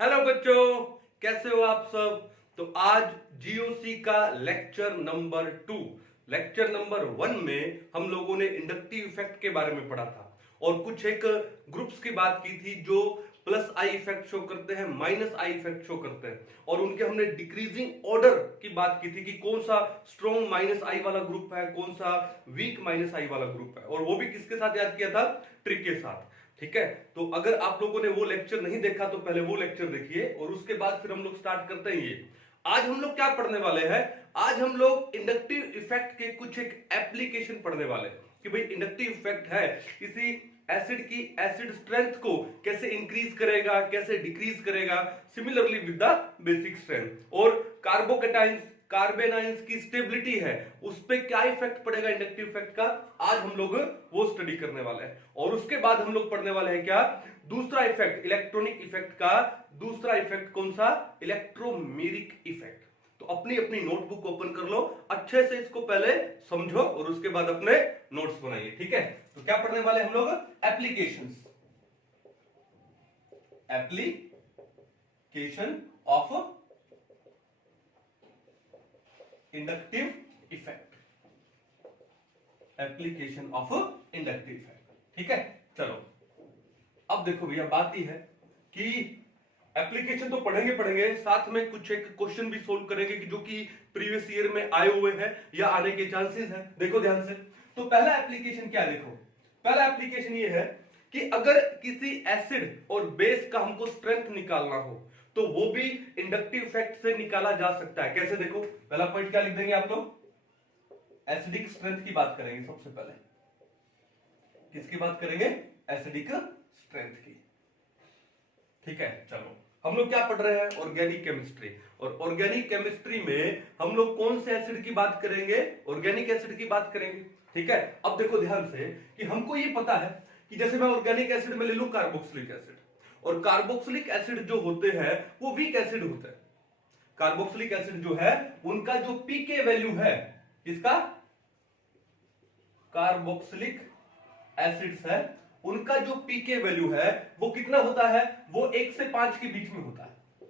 Hello बच्चों, कैसे हो आप सब। तो आज जीओसी का लेक्चर नंबर 1 में हम लोगों ने इंडक्टिव इफेक्ट के बारे में पढ़ा था और कुछ एक ग्रुप्स की बात की थी जो प्लस आई इफेक्ट शो करते हैं, माइनस आई इफेक्ट शो करते हैं, और उनके हमने डिक्रीजिंग ऑर्डर की बात की थी कि कौन सा स्ट्रॉन्ग माइनस आई वाला ग्रुप है, कौन सा वीक माइनस आई वाला ग्रुप है, और वो भी किसके साथ याद किया था, ट्रिक के साथ। ठीक है, तो अगर आप लोगों ने वो लेक्चर नहीं देखा तो पहले वो लेक्चर देखिए और उसके बाद फिर हम लोग स्टार्ट करते हैं। ये आज हम लोग क्या पढ़ने वाले हैं, आज हम लोग इंडक्टिव इफेक्ट के कुछ एक एप्लीकेशन पढ़ने वाले हैं कि भाई इंडक्टिव इफेक्ट है, किसी एसिड की एसिड स्ट्रेंथ को कैसे इंक्रीज करेगा, कैसे डिक्रीज करेगा, similarly with the basic strength, और कार्बोकेटाइंस कार्बेनाइंस की स्टेबिलिटी है उस पे क्या इफेक्ट पड़ेगा इंडक्टिव इफेक्ट का, आज हम लोग वो स्टडी करने वाले हैं। और उसके बाद हम लोग पढ़ने वाले हैं क्या, दूसरा इफेक्ट, इलेक्ट्रॉनिक इफेक्ट का दूसरा इफेक्ट कौन सा, इलेक्ट्रोमेरिक इफेक्ट। तो अपनी अपनी नोटबुक ओपन कर लो, अच्छे से इसको पहले समझो और उसके बाद अपने नोट्स बनाइए। ठीक है, तो क्या पढ़ने वाले हम लोग, application of inductive effect, application of inductive effect. ठीक है, चलो अब देखो भैया, बात ही है कि एप्लीकेशन तो पढ़ेंगे, साथ में कुछ एक क्वेश्चन भी सोल्व करेंगे कि जो कि प्रीवियस ईयर में आए हुए हैं या आने के चांसेस हैं। देखो ध्यान से, तो पहला एप्लीकेशन क्या है, देखो पहला एप्लीकेशन ये है कि अगर किसी एसिड और बेस का हमको स्ट्रेंथ निकालना हो तो वो भी इंडक्टिव इफेक्ट से निकाला जा सकता है। कैसे, देखो पहला पॉइंट क्या लिख देंगे आप लोग, एसिडिक स्ट्रेंथ की बात करेंगे। सबसे पहले किसकी बात करेंगे, एसिडिक स्ट्रेंथ की। ठीक है, चलो हम लोग क्या पढ़ रहे हैं, ऑर्गेनिक केमिस्ट्री, और ऑर्गेनिक केमिस्ट्री में हम लोग कौन से एसिड की बात करेंगे, ऑर्गेनिक एसिड की बात करेंगे। ठीक है, अब देखो ध्यान से कि हमको ये पता है कि जैसे मैं ऑर्गेनिक एसिड में ले लूं कार्बोक्सिलिक एसिड, और कार्बोक्सिलिक एसिड जो होते हैं वो वीक एसिड होते हैं। कार्बोक्सिलिक एसिड जो है उनका जो पीके वैल्यू है, इसका कार्बोक्सिलिक एसिड्स है, उनका जो पीके वैल्यू है वो कितना होता है, वो 1 से 5 के बीच में होता है।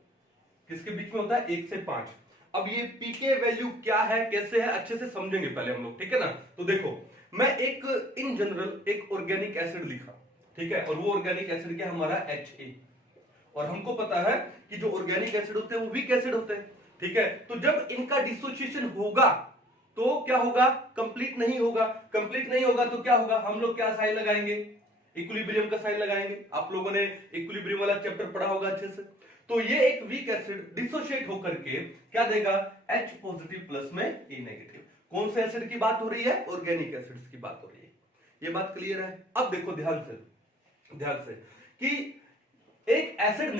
किसके बीच में होता है, 1 से 5। अब ये पीके वैल्यू क्या है, कैसे है, अच्छे से समझेंगे पहले हम लोग। ठीक है ना, तो देखो मैं एक इन जनरल एक ऑर्गेनिक एसिड लिखा, ठीक है, और वो ऑर्गेनिक एसिड क्या, हमारा HA, और हमको पता है कि जो ऑर्गेनिक एसिड होते हैं वो वीक एसिड होते हैं। ठीक है, तो जब इनका डिसोसिएशन होगा तो क्या होगा, कंप्लीट नहीं होगा। कंप्लीट नहीं होगा तो क्या होगा, हम लोग क्या साइन लगाएंगे, इक्विलिब्रियम का साइन लगाएंगे। आप लोगों ने इक्विलिब्रियम वाला चैप्टर पढ़ा होगा अच्छे से। तो ये एक वीक एसिड डिसोशिएट होकर के क्या देगा, H पॉजिटिव प्लस में A नेगेटिव। कौन से एसिड की बात हो रही है, ऑर्गेनिक एसिड्स की बात हो रही है। ये बात क्लियर है। अब देखो ध्यान से कि एक एसिड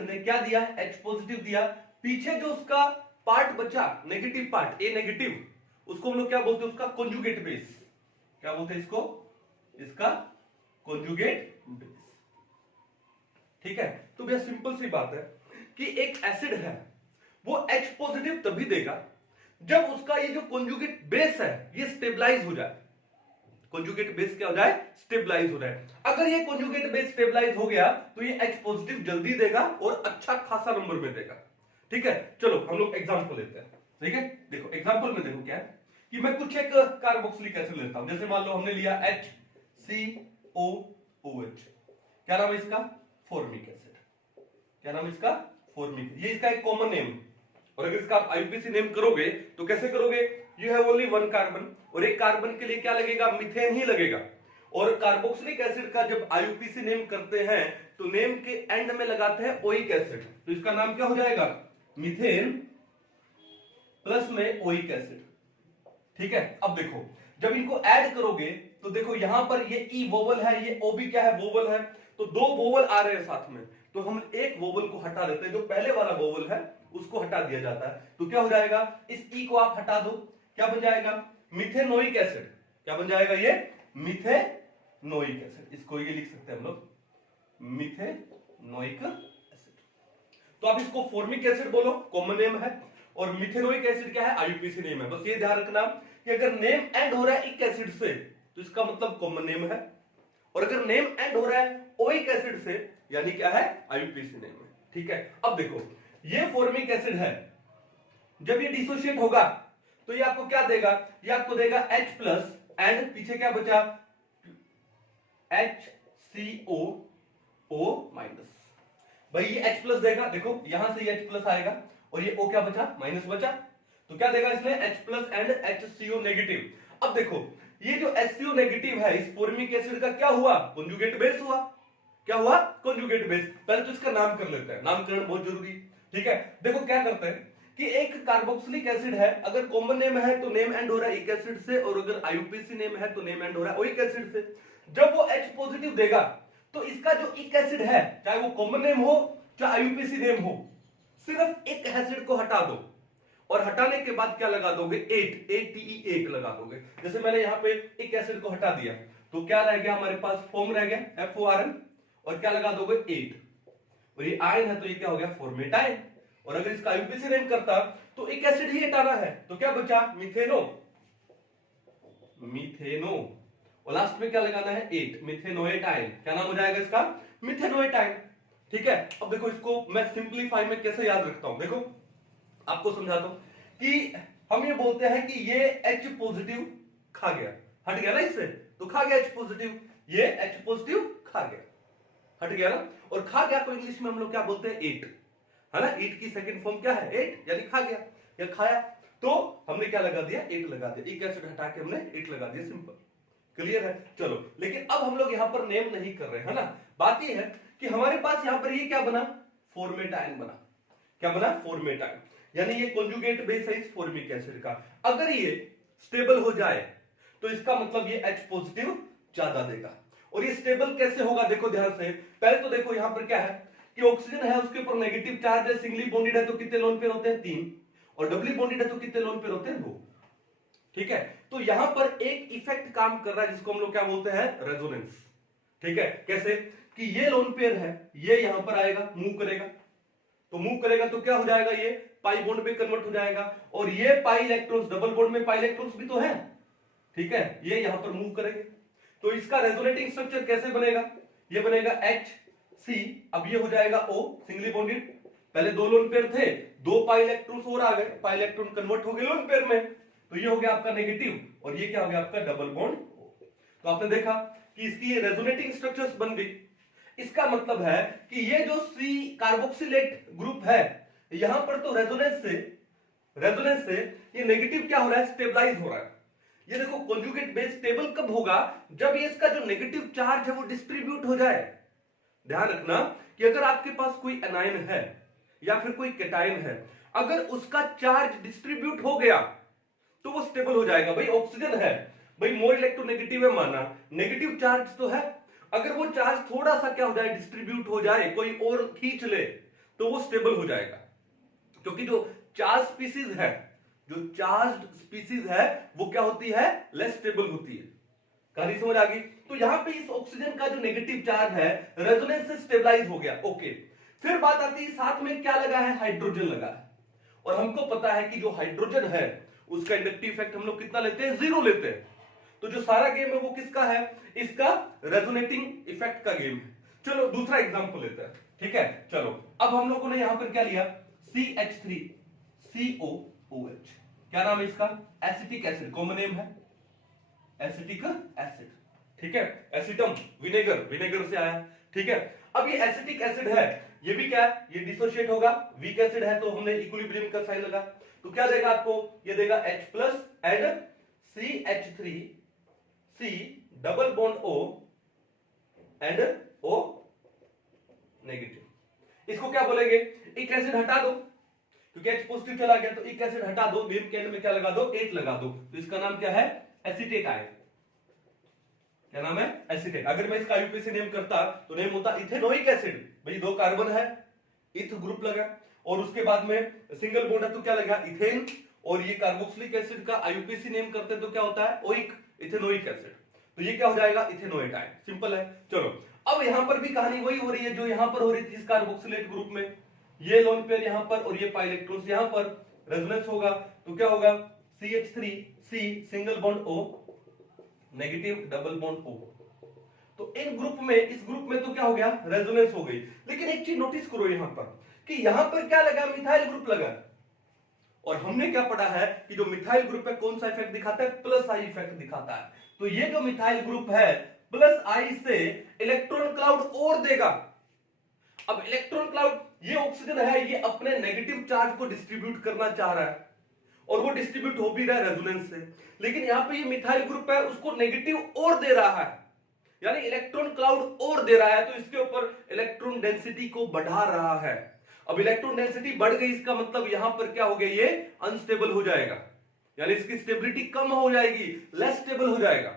ने क्या दिया, H पॉजिटिव दिया, पीछे जो उसका पार्ट बचा नेगेटिव पार्ट, A नेगेटिव, उसको हम लोग क्या बोलते हैं, उसका कॉन्जुगेट बेस। क्या बोलते हैं इसको, इसका कॉन्जुगेट बेस। ठीक है, तो भैया सिंपल सी बात है कि एक एसिड है वो H पॉजिटिव तभी देगा जब उसका ये जो कॉन्जुगेट बेस है ये स्टेबलाइज हो जाए। कॉन्जुगेट बेस क्या हो जाए, स्टेबलाइज हो जाए। अगर ये कॉन्जुगेट बेस स्टेबलाइज हो गया तो ये H पॉजिटिव जल्दी देगा और अच्छा खासा नंबर में देगा। ठीक है, चलो हम लोग एग्जांपल लेते हैं। ठीक है, देखो एग्जांपल में देखो क्या है कि मैं कुछ एक कार्बोक्सिलिक एसिड लेता हूं, जैसे मान लो हमने लिया HCOOH, क्या नाम है इसका, फॉर्मिक एसिड। क्या नाम है इसका, फॉर्मिक। ये इसका एक कॉमन नेम, और अगर इसका आप आईयूपीएसी नेम करोगे तो कैसे करोगे, यू हैव ओनली 1 कार्बन, और एक कार्बन के लिए क्या लगेगा, मीथेन ही लगेगा। और कार्बोक्सिलिक एसिड का जब आईयूपीएसी नेम करते हैं तो नेम के एंड में लगाते हैं ओइक एसिड, तो इसका नाम क्या हो जाएगा, मीथेन प्लस में ओइक एसिड। ठीक है, अब देखो जब इनको ऐड करोगे तो देखो यहां पर ये ई वोवल है, ये ओ भी क्या है, वोवल है, तो 2 वोवल आ रहे हैं साथ में, तो हम एक वोवल को हटा देते हैं, जो पहले वाला वोवल है उसको हटा दिया जाता है। तो क्या हो जाएगा, इस ई को आप हटा दो, क्या बन जाएगा, मिथेनोइक एसिड। क्या बन जाएगा, ये मिथेनोइक एसिड। इसको ये लिख सकते हैं हम लोग, मिथेनोइक एसिड। तो आप इसको फॉर्मिक एसिड बोलो, कॉमन नेम है, और मिथेनोइक एसिड क्या है, आईयूपीएसी नेम है। बस ये ध्यान रखना कि अगर नेम एंड हो रहा है इक एसिड से तो इसका मतलब कॉमन नेम है, और अगर नेम एंड हो रहा है ओइक एसिड से यानी क्या है, आईयूपीएसी नेम है। ठीक है, अब देखो ये फॉर्मिक एसिड है, जब ये डिसोशिएट होगा तो ये आपको क्या देगा, ये आपको देगा H प्लस एंड पीछे क्या बचा, HCOO माइनस। भाई ये H प्लस देगा, देखो यहां से ये H प्लस आएगा और ये O क्या बचा, माइनस बचा, तो क्या देगा इसने H plus and HCO negative. अब देखो ये जो HCO नेगेटिव है इस फॉर्मिक एसिड का क्या हुआ, कॉन्जुगेट बेस हुआ। क्या हुआ, कॉन्जुगेट बेस। पहले तो इसका नाम कर लेते हैं, नामकरण बहुत जरूरी। ठीक है, देखो क्या करते हैं कि एक कार्बोक्सिलिक एसिड है, अगर कॉमन नेम है तो नेम एंड हो रहा है एक एसिड से, और अगर आईयूपीएसी नेम है तो नेम एंड हो रहा है ओइक एसिड से। जब वो H पॉजिटिव देगा तो इसका जो एक एसिड है, चाहे वो कॉमन नेम हो चाहे आईयूपीएसी नेम हो, सिर्फ एक एसिड को हटा दो और हटाने के बाद क्या लगा दोगे, 8 लगा दोगे। जैसे मैंने यहाँ पे एक एसिड को हटा दिया तो क्या रह गया हमारे पास, फॉर्म रह गया FORN, और क्या लगा दोगे 8, और ये आयन है तो ये क्या हो गया, फॉर्मेटाइन। और अगर इसका आईयूपीएसी नेम करता तो एक एसिड ही हटाना है, तो क्या बचा, मिथेनो, और लास्ट में क्या लगाना है 8, मिथेनोएटाइन। क्या नाम हो जाएगा इसका, मिथेनोएटाइन। ठीक है, अब देखो इसको मैं सिंपलीफाई में कैसे याद रखता हूं, देखो आपको समझाता हूं कि हम ये बोलते हैं कि ये H पॉजिटिव खा गया, हट गया ना इससे, तो खा गया H पॉजिटिव, ये H पॉजिटिव खा गया, हट गया ना, और खा गया को इंग्लिश में हम लोग क्या बोलते हैं, 8, है ना। 8 की सेकंड फॉर्म क्या है, 8, यानी खा गया या खाया, तो हमने क्या लगा दिया, 8 लगा दिया, एक एसिड हटा के हमने 8 लगा दिया, सिंपल, क्लियर है। चलो, लेकिन अब हम लोग यहां पर नेम नहीं कर रहे हैं ना, बात ये है कि हमारे पास यहां पर ये क्या बना, फॉर्मेटाइन बना। क्या बना, फॉर्मेटाइन, यानी ये कॉन्जुगेट बेस है इस फॉर्मिक एसिड का। अगर ये स्टेबल हो जाए तो इसका मतलब ये H पॉजिटिव ज्यादा देगा। और ये स्टेबल कैसे होगा, देखो ध्यान से, पहले तो देखो यहां पर क्या है कि ऑक्सीजन है उसके ऊपर नेगेटिव चार्ज है, सिंगली बॉन्डेड है तो कितने लोन पेयर होते हैं, 3, और डबली बॉन्डेड है तो कितने लोन पेयर होते हैं, 2। ठीक है, तो यहां पर एक इफेक्ट काम कर रहा है जिसको हम लोग क्या बोलते हैं, रेजोनेंस। ठीक है, कैसे कि ये लोन पेयर है, ये यहां पर आएगा, मूव करेगा, तो मूव करेगा तो क्या हो जाएगा, ये पाई बॉन्ड में कन्वर्ट हो जाएगा, और ये पाई इलेक्ट्रॉन्स, डबल बॉन्ड में पाई इलेक्ट्रॉन्स भी तो है। ठीक है, ये यहां पर मूव करेंगे तो इसका रेजोनेटिंग स्ट्रक्चर कैसे बनेगा, ये बनेगा HC, अब ये हो जाएगा O, सिंगली बॉन्डेड, पहले 2 लोन पेयर थे, 2 पाई इलेक्ट्रॉन्स और आ गए, पाई इलेक्ट्रॉन कन्वर्ट हो गए लोन पेयर में, तो ये हो गया आपका नेगेटिव, और ये क्या हो गया आपका डबल बॉन्ड। तो आपने देखा कि इसकी ये रेजोनेटिंग स्ट्रक्चर्स बन गई। इसका मतलब है कि ये जो C कार्बोक्सिलेट ग्रुप है, यहां पर तो रेजोनेंस से ये नेगेटिव क्या हो रहा है, स्टेबलाइज हो रहा है। ये देखो कॉन्जुगेट बेस स्टेबल कब होगा, जब ये इसका जो नेगेटिव चार्ज है वो डिस्ट्रीब्यूट हो जाए। ध्यान रखना कि अगर आपके पास कोई एनायन है या फिर कोई कैटायन है, अगर उसका चार्ज डिस्ट्रीब्यूट हो गया तो वो स्टेबल हो जाएगा। भाई ऑक्सीजन है, भाई मोर इलेक्ट्रोनेगेटिव है, माना नेगेटिव चार्ज तो है, अगर वो चार्ज थोड़ा सा क्या हो जाए, डिस्ट्रीब्यूट हो जाए, कोई और खींच ले, तो वो स्टेबल हो जाएगा। क्योंकि जो चार्ज स्पीसीज है, जो चार्ज स्पीसीज है वो क्या होती है, लेस स्टेबल होती है। कहानी समझ आ गई। तो यहां पे इस ऑक्सीजन का जो नेगेटिव चार्ज है रेजोनेंस से स्टेबलाइज हो गया, ओके। फिर बात आती है साथ में क्या लगा है, हाइड्रोजन लगा है, और हमको पता है कि जो हाइड्रोजन है उसका इंडक्टिव इफेक्ट हम लोग कितना लेते हैं, 0 लेते हैं। तो जो सारा गेम है वो किसका है, इसका रेजोनेटिंग इफेक्ट का गेम है। चलो दूसरा एग्जांपल लेते हैं। ठीक है, चलो अब हम लोगों ने यहां पर क्या लिया, CH3COOH, क्या नाम है इसका, एसिटिक एसिड, कॉमन नेम है एसिटिक एसिड। ठीक है, एसिटम विनेगर से आया। ठीक है, अब ये एसिटिक एसिड है, ये भी क्या है, ये डिसोशिएट होगा, वीक एसिड है तो हमने इक्विलिब्रियम का साइन लगा, तो क्या देगा आपको, ये देगा H plus and CH3C double bond O and O negative. इसको क्या बोलेंगे, एक एसिड हटा दो, क्योंकि H पॉजिटिव चला गया तो एक एसिड हटा दो, नेम के एंड में क्या लगा दो, 8 लगा दो, तो इसका नाम क्या है, एसीटेट आयन। क्या नाम है, एसीटेट। अगर मैं इसका आईयूपीएसी नेम करता तो नेम होता इथेनोइक एसिड। भाई 2 कार्बन है, इथ ग्रुप लगा, और उसके बाद में सिंगल बॉन्ड है तो क्या लगा, इथेन, और ये कार्बोक्सिलिक एसिड का आईयूपीएसी नेम करते तो क्या होता है, ओइक, इथेनोइक एसिड, तो ये क्या हो जाएगा, इथेनोएट आयन। सिंपल है। चलो अब यहां पर भी कहानी वही हो रही है जो यहां पर हो रही थी इस कार्बोक्सिलेट ग्रुप में, ये लोन पेयर यहां पर और ये पाई इलेक्ट्रॉन्स यहां पर, रेजोनेंस होगा तो क्या होगा, CH3C single bond O negative double bond O, तो इन ग्रुप में, इस ग्रुप में तो क्या हो गया, रेजोनेंस हो गई। लेकिन एक चीज नोटिस करो यहां पर कि यहां पर क्या लगा, मिथाइल ग्रुप लगा, और हमने क्या पढ़ा है कि जो मिथाइल ग्रुप है कौन सा इफेक्ट दिखाता है, प्लस आई इफेक्ट दिखाता है। तो ये जो मिथाइल ग्रुप है प्लस आई से इलेक्ट्रॉन क्लाउड और देगा। अब इलेक्ट्रॉन क्लाउड, ये ऑक्सीजन है, ये अपने नेगेटिव चार्ज को डिस्ट्रीब्यूट करना चाह रहा है और वो डिस्ट्रीब्यूट हो भी रहा है रेजोनेंस से, लेकिन यहां पे ये मिथाइल ग्रुप है उसको नेगेटिव और दे रहा है, यानी इलेक्ट्रॉन क्लाउड और दे रहा है, तो इसके ऊपर इलेक्ट्रॉन डेंसिटी को बढ़ा रहा है। अब इलेक्ट्रॉन डेंसिटी बढ़ गई, इसका मतलब यहां पर क्या हो गया, ये अनस्टेबल हो जाएगा, यानी इसकी स्टेबिलिटी कम हो जाएगी, लेस स्टेबल हो जाएगा।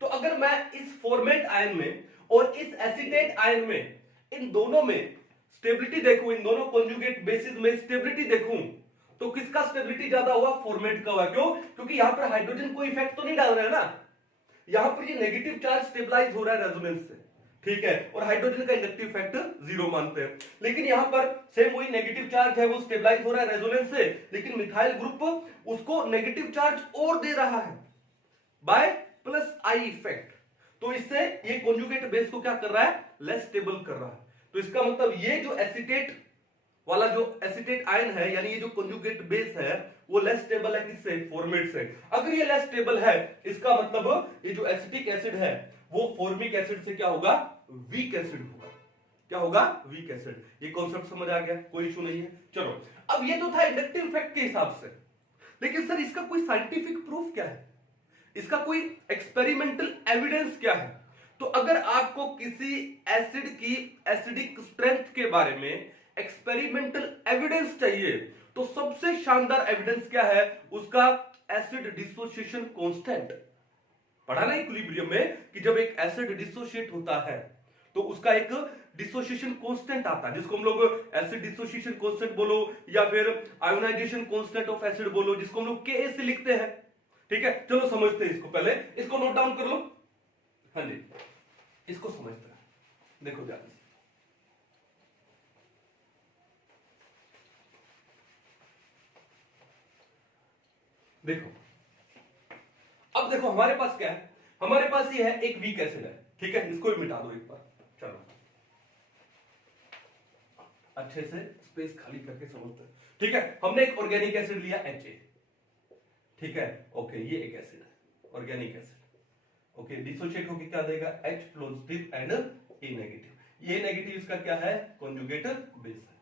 तो अगर मैं इस फॉर्मेट आयन में और इस एसीटेट आयन में, इन दोनों में स्टेबिलिटी देखूं, इन दोनों कॉन्जुगेट बेसिस में स्टेबिलिटी देखूं, तो किसका स्टेबिलिटी ज्यादा हुआ, फॉर्मेट का हुआ। क्यों? क्योंकि यहां पर हाइड्रोजन कोई इफेक्ट तो नहीं डाल रहा है ना, यहां पर ये नेगेटिव चार्ज स्टेबलाइज हो रहा है रेजोनेंस से, ठीक है, और हाइड्रोजन का इंडक्टिव इफेक्ट जीरो मानते हैं। लेकिन यहां पर सेम वही नेगेटिव चार्ज है, वो स्टेबलाइज हो रहा है रेजोनेंस से, लेकिन मिथाइल ग्रुप उसको नेगेटिव चार्ज और दे रहा है बाय प्लस आई इफेक्ट। तो इससे ये कॉन्जुगेट बेस को क्या कर रहा है, लेस स्टेबल कर रहा है। तो इसका मतलब ये जो एसीटेट वाला जो एसीटेट आयन है, यानी ये जो कॉन्जुगेट बेस है, वो लेस स्टेबल है किससे, फॉर्मेट से। अगर ये लेस स्टेबल है, इसका मतलब ये जो एसिटिक एसिड है वो फॉर्मिक एसिड से क्या होगा, वीक एसिड होगा। क्या होगा, वीक एसिड। ये कॉन्सेप्ट समझ आ गया, कोई इशू नहीं है। चलो, अब ये तो था इंडक्टिव इफेक्ट के हिसाब से, लेकिन सर इसका कोई साइंटिफिक प्रूफ क्या है, इसका कोई एक्सपेरिमेंटल एविडेंस क्या है? तो अगर आपको किसी एसिड की एसिडिक स्ट्रेंथ के बारे में एक्सपेरिमेंटल एविडेंस चाहिए, तो सबसे शानदार एविडेंस क्या है, उसका एसिड डिसोसिएशन कांस्टेंट। पढ़ा ना इक्विलिब्रियम में कि जब एक एसिड डिसोशिएट होता है तो उसका एक डिसोसिएशन कांस्टेंट आता है, जिसको हम लोग एसिड डिसोसिएशन कांस्टेंट बोलो या फिर आयोनाइजेशन कांस्टेंट ऑफ एसिड बोलो, जिसको हम लोग Ka से लिखते हैं। ठीक है, चलो समझते हैं इसको, पहले इसको नोट डाउन कर लो। हाँ जी, इसको समझते हैं, देखो ध्यान से। देखो, अब देखो हमारे पास क्या है, हमारे पास ये है एक वीक एसिड है, ठीक है, इसको भी मिटा दो एक बार। चलो अच्छे से स्पेस खाली करके समझते हैं। ठीक है, हमने एक ऑर्गेनिक एसिड लिया Ha, ठीक है, ओके, ये एक एसिड है ऑर्गेनिक एसिड, ओके, डिसोशिएट होकर क्या देगा, H positive and A negative. ये नेगेटिव इसका क्या है, कॉन्जुगेट बेस है।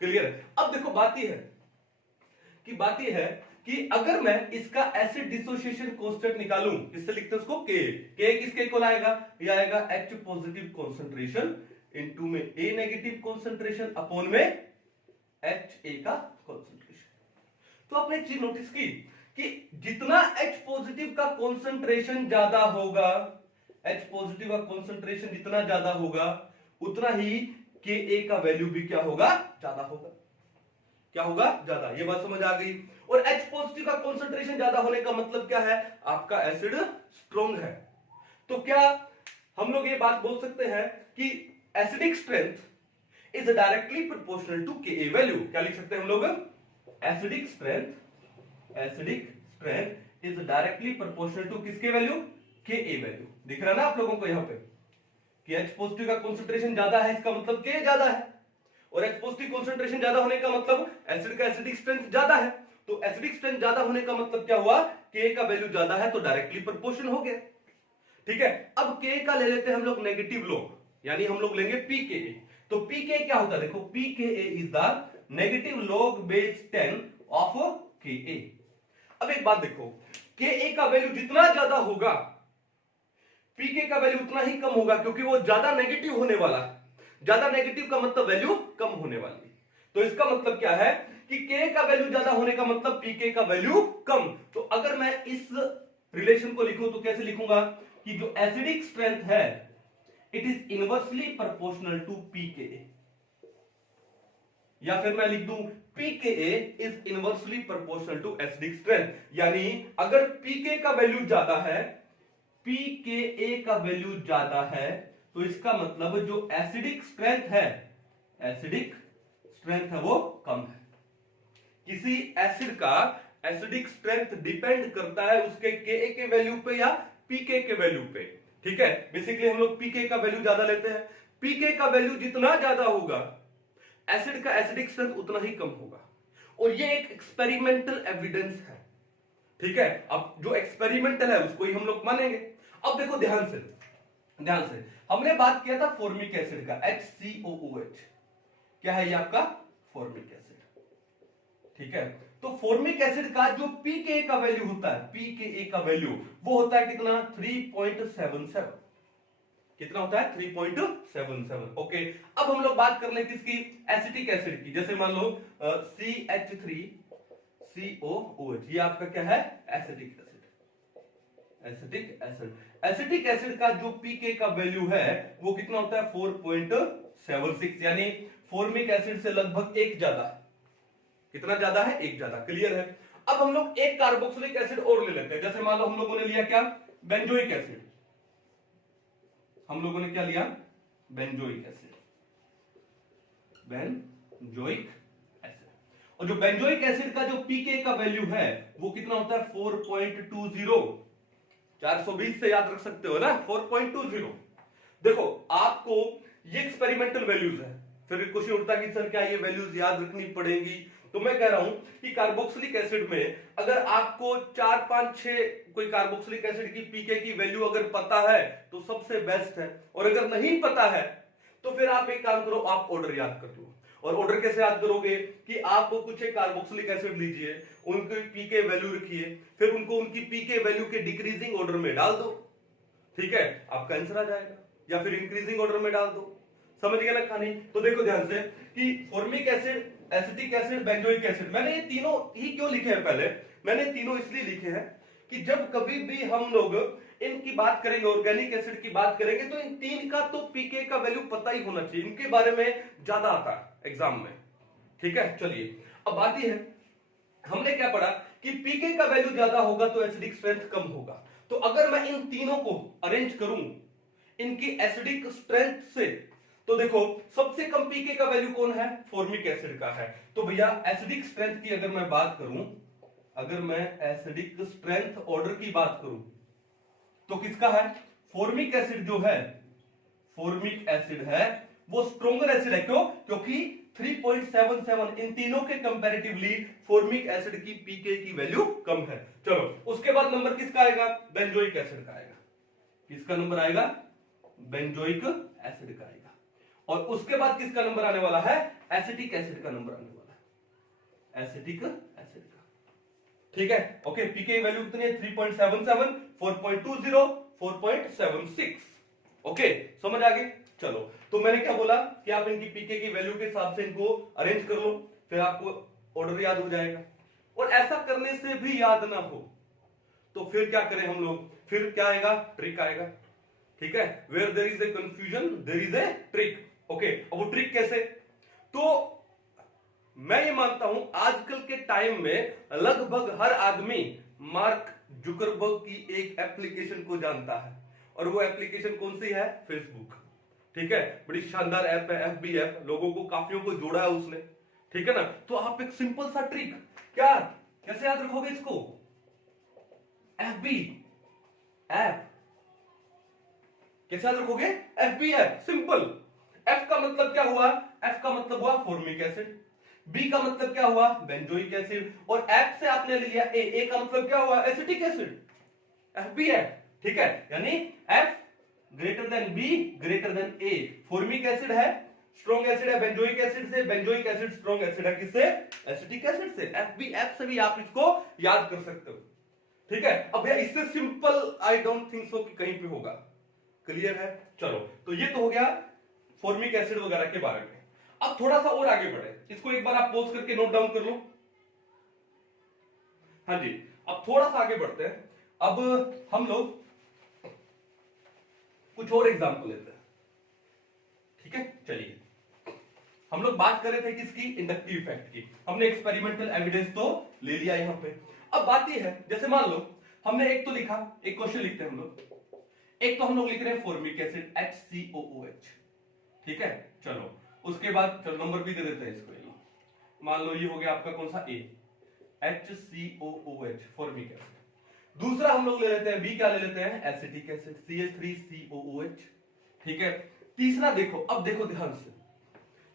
क्लियर है? अब देखो बात ये है कि अगर मैं इसका एसिड डिसोसिएशन कांस्टेंट निकालूं, किससे लिखते हैं उसको, K किसके इक्वल आएगा, ये आएगा H पॉजिटिव कंसंट्रेशन इनटू में A नेगेटिव कंसंट्रेशन अपॉन में HA का कंसंट्रेशन। तो आपने एक चीज नोटिस की कि जितना H पॉजिटिव का कंसंट्रेशन ज्यादा होगा, H पॉजिटिव का कंसंट्रेशन जितना ज्यादा होगा, उतना ही Ka का वैल्यू भी क्या होगा, ज्यादा होगा। क्या होगा, ज्यादा। ये बात समझ आ गई। और H पॉजिटिव का कंसंट्रेशन ज्यादा होने का मतलब क्या है, आपका एसिड स्ट्रॉन्ग है। तो क्या हम लोग ये बात बोल सकते हैं कि acidic strength is directly proportional to Ka value? क्या लिख सकते हैं हम लोग, acidic strength is directly proportional to किसके वैल्यू, Ka वैल्यू। दिख रहा है ना आप लोगों को यहां पे कि H पॉजिटिव का कंसंट्रेशन ज्यादा है, इसका मतलब Ka ज्यादा है, और H पॉजिटिव कंसंट्रेशन ज्यादा होने का मतलब एसिड का एसिडिक स्ट्रेंथ ज्यादा है। तो एसिडिक स्ट्रेंथ ज्यादा होने का मतलब क्या हुआ, Ka का वैल्यू ज्यादा है, तो डायरेक्टली प्रोपोर्शन हो गया। ठीक है, अब K का ले लेते हैं हम लोग नेगेटिव लॉग, यानी हम लोग लेंगे pKa। तो pKa क्या होता है, देखो pKa is the negative log base 10 of Ka। अब एक बात देखो, Ka का वैल्यू जितना ज्यादा होगा, pK का वैल्यू उतना ही कम होगा, क्योंकि वो ज्यादा नेगेटिव होने वाला है। ज्यादा नेगेटिव का मतलब वैल्यू कम होने वाली। तो इसका मतलब क्या है कि K का वैल्यू ज्यादा होने का मतलब pK का वैल्यू कम। तो अगर मैं इस रिलेशन को लिखूं तो कैसे लिखूंगा कि जो एसिडिक स्ट्रेंथ है it is inversely proportional to pKa, या फिर मैं लिख दूं pKa is inversely proportional to acidic strength. यानी अगर pK का वैल्यू ज्यादा है, pKa का वैल्यू ज्यादा है, तो इसका मतलब जो एसिडिक स्ट्रेंथ है वो कम है। किसी एसिड का एसिडिक स्ट्रेंथ डिपेंड करता है उसके Ka के वैल्यू पे या pK के वैल्यू पे। ठीक है, बेसिकली हम लोग पीके का वैल्यू ज्यादा लेते हैं। पीके का वैल्यू जितना ज्यादा होगा एसिड का एसिडिक स्ट्रेंथ उतना ही कम होगा, और ये एक एक्सपेरिमेंटल एविडेंस है। ठीक है, अब जो एक्सपेरिमेंटल है उसको ही हम लोग मानेंगे। अब देखो ध्यान से, ध्यान से, हमने बात किया था फॉर्मिक एसिड का, HCOOH, क्या है ये आपका फॉर्मिक एसिड। ठीक है, तो फॉर्मिक एसिड का जो पीके का वैल्यू होता है, पीके का वैल्यू वो होता है कितना, 3.77। कितना होता है, 3.77। ओके, अब हम लोग बात कर ले किसकी, एसिटिक एसिड की। जैसे मान लो CH3COOH, ये आपका क्या है, acetic acid. Acetic acid, acetic acid का जो पीके का वैल्यू है वो कितना होता है, 4.76, यानी फॉर्मिक एसिड से लगभग एक ज्यादा। कितना ज्यादा है, एक ज्यादा। क्लियर है। अब हम लोग एक कार्बोक्सिलिक एसिड और ले लेते हैं। जैसे मान लो हम लोगों ने लिया क्या, बेंजोइक एसिड। हम लोगों ने क्या लिया, बेंजोइक एसिड, बेंजोइक एसिड। और जो बेंजोइक एसिड का जो पीके का वैल्यू है वो कितना होता है, 4.20। 420 से याद रख सकते हो ना, 4.20। देखो आपको ये एक्सपेरिमेंटल वैल्यूज है, फिर क्वेश्चन उठता है कि सर क्या ये वैल्यूज याद रखनी पड़ेगी। तो मैं कह रहा हूं कि कार्बोक्सिलिक एसिड में अगर आपको 4 5 6 कोई कार्बोक्सिलिक एसिड की पीके की वैल्यू अगर पता है तो सबसे बेस्ट है, और अगर नहीं पता है तो फिर आप एक काम करो, आप ऑर्डर याद कर लो। और ऑर्डर कैसे याद करोगे कि आप कुछ एक कार्बोक्सिलिक एसिड लीजिए, उनकी पीके वैल्यू रखिए, फिर उनको उनकी पीके वैल्यू के डिक्रीजिंग ऑर्डर में डाल दो। ठीक है, आपका आंसर आ जाएगा, या फिर इंक्रीजिंग ऑर्डर में डाल दो। समझ गया ना कहानी। तो देखो ध्यान से कि formic acid, acetic acid, benzoic acid, मैंने ये तीनों ही क्यों लिखे हैं, पहले मैंने तीनों इसलिए लिखे हैं कि जब कभी भी हम लोग इनकी बात करेंगे, ऑर्गेनिक एसिड की बात करेंगे, तो इन तीन का तो पीके का वैल्यू पता ही होना चाहिए, इनके बारे में ज्यादा आता है एग्जाम में। ठीक है, चलिए अब बात यह है, हमने क्या पढ़ा कि पीके का वैल्यू ज्यादा होगा तो एसिडिक स्ट्रेंथ कम होगा। तो अगर मैं इन तीनों को अरेंज करूं इनकी एसिडिक स्ट्रेंथ से, तो देखो सबसे कम पीके का वैल्यू कौन है, फॉर्मिक एसिड का है। तो भैया एसिडिक स्ट्रेंथ की अगर मैं बात करूं, अगर मैं एसिडिक स्ट्रेंथ ऑर्डर की बात करूं तो किसका है, फॉर्मिक एसिड जो है, फॉर्मिक एसिड है वो स्ट्रोंगर एसिड है। क्यों, क्योंकि 3.77 इन तीनों के कंपैरेटिवली फॉर्मिक एसिड की पीके की वैल्यू कम है। चलो उसके बाद नंबर किसका आएगा, बेंजोइक एसिड का आएगा। किसका नंबर आएगा, बेंजोइक एसिड का आएगा। और उसके बाद किसका नंबर आने वाला है, एसिटिक एसिड का नंबर आने वाला है, एसिटिक एसिड का। ठीक है, ओके, पीके वैल्यू कितनी है, 3.77, 4.20, 4.76। ओके, समझ आ गई। चलो तो मैंने क्या बोला कि आप इनकी पीके की वैल्यू के हिसाब से इनको अरेंज कर लो, फिर आपको ऑर्डर याद हो जाएगा। और ऐसा करने से भी याद ना हो तो फिर क्या करें हम लोग, फिर क्या आएगा, ट्रिक आएगा। ठीक है, where there is a confusion there is a trick. Okay, अब वो ट्रिक कैसे, तो मैं ये मानता हूं आजकल के टाइम में लगभग हर आदमी मार्क जुकरबर्ग की एक एप्लीकेशन को जानता है, और वो एप्लीकेशन कौन सी है, फेसबुक। ठीक है, बड़ी शानदार ऐप है, एफबी ऐप, लोगों को काफियों को जोड़ा है उसने। ठीक है ना, तो आप एक सिंपल सा ट्रिक, क्या कैसे याद रखोगे इसको, एफबी ऐप कैसे याद रखोगे, एफबी ऐप, सिंपल। एफ का मतलब क्या हुआ, एफ का मतलब हुआ फॉर्मिक एसिड, बी का मतलब क्या हुआ, बेंजोइक एसिड, और एफ से आपने ले लिया ए का मतलब क्या हुआ, एसिटिक एसिड, एफबी ऐप। ठीक है, यानी F greater than be greater than A, formic acid है, स्ट्रॉन्ग एसिड है बेंजोइक एसिड से, बेंजोइक एसिड स्ट्रॉन्ग एसिड है किससे, एसिटिक एसिड से। एफबी ऐप से भी आप इसको याद कर सकते हो। ठीक है, अब भैया इससे simple I don't think so कि कहीं पे होगा। क्लियर है, चलो तो ये तो हो गया फॉर्मिक एसिड वगैरह के बारे में। अब थोड़ा सा और आगे बढ़े, इसको एक बार आप पॉज करके नोट डाउन कर लो। हाँ जी, अब थोड़ा सा आगे बढ़ते हैं। अब हम लोग कुछ और एग्जाम्पल लेते हैं। ठीक है, चलिए हम लोग बात कर रहे थे किसकी, इंडक्टिव इफेक्ट की। हमने एक्सपेरिमेंटल एविडेंस तो ले लिया यहां पे। अब बात यह है, जैसे मान लो हमने एक तो लिखा, एक क्वेश्चन लिखते हैं हम लोग, एक तो हम लोग लिख रहे हैं फॉर्मिक एसिड HCOOH। ठीक है, चलो उसके बाद चलो नंबर भी दे देते हैं इसको। मान लो ये हो गया आपका कौन सा, ए, HCOOH फॉर्मिक एसिड। दूसरा हम लोग ले लेते हैं बी, क्या ले लेते हैं एसिटिक एसिड CH3COOH। ठीक है, तीसरा देखो, अब देखो ध्यान से,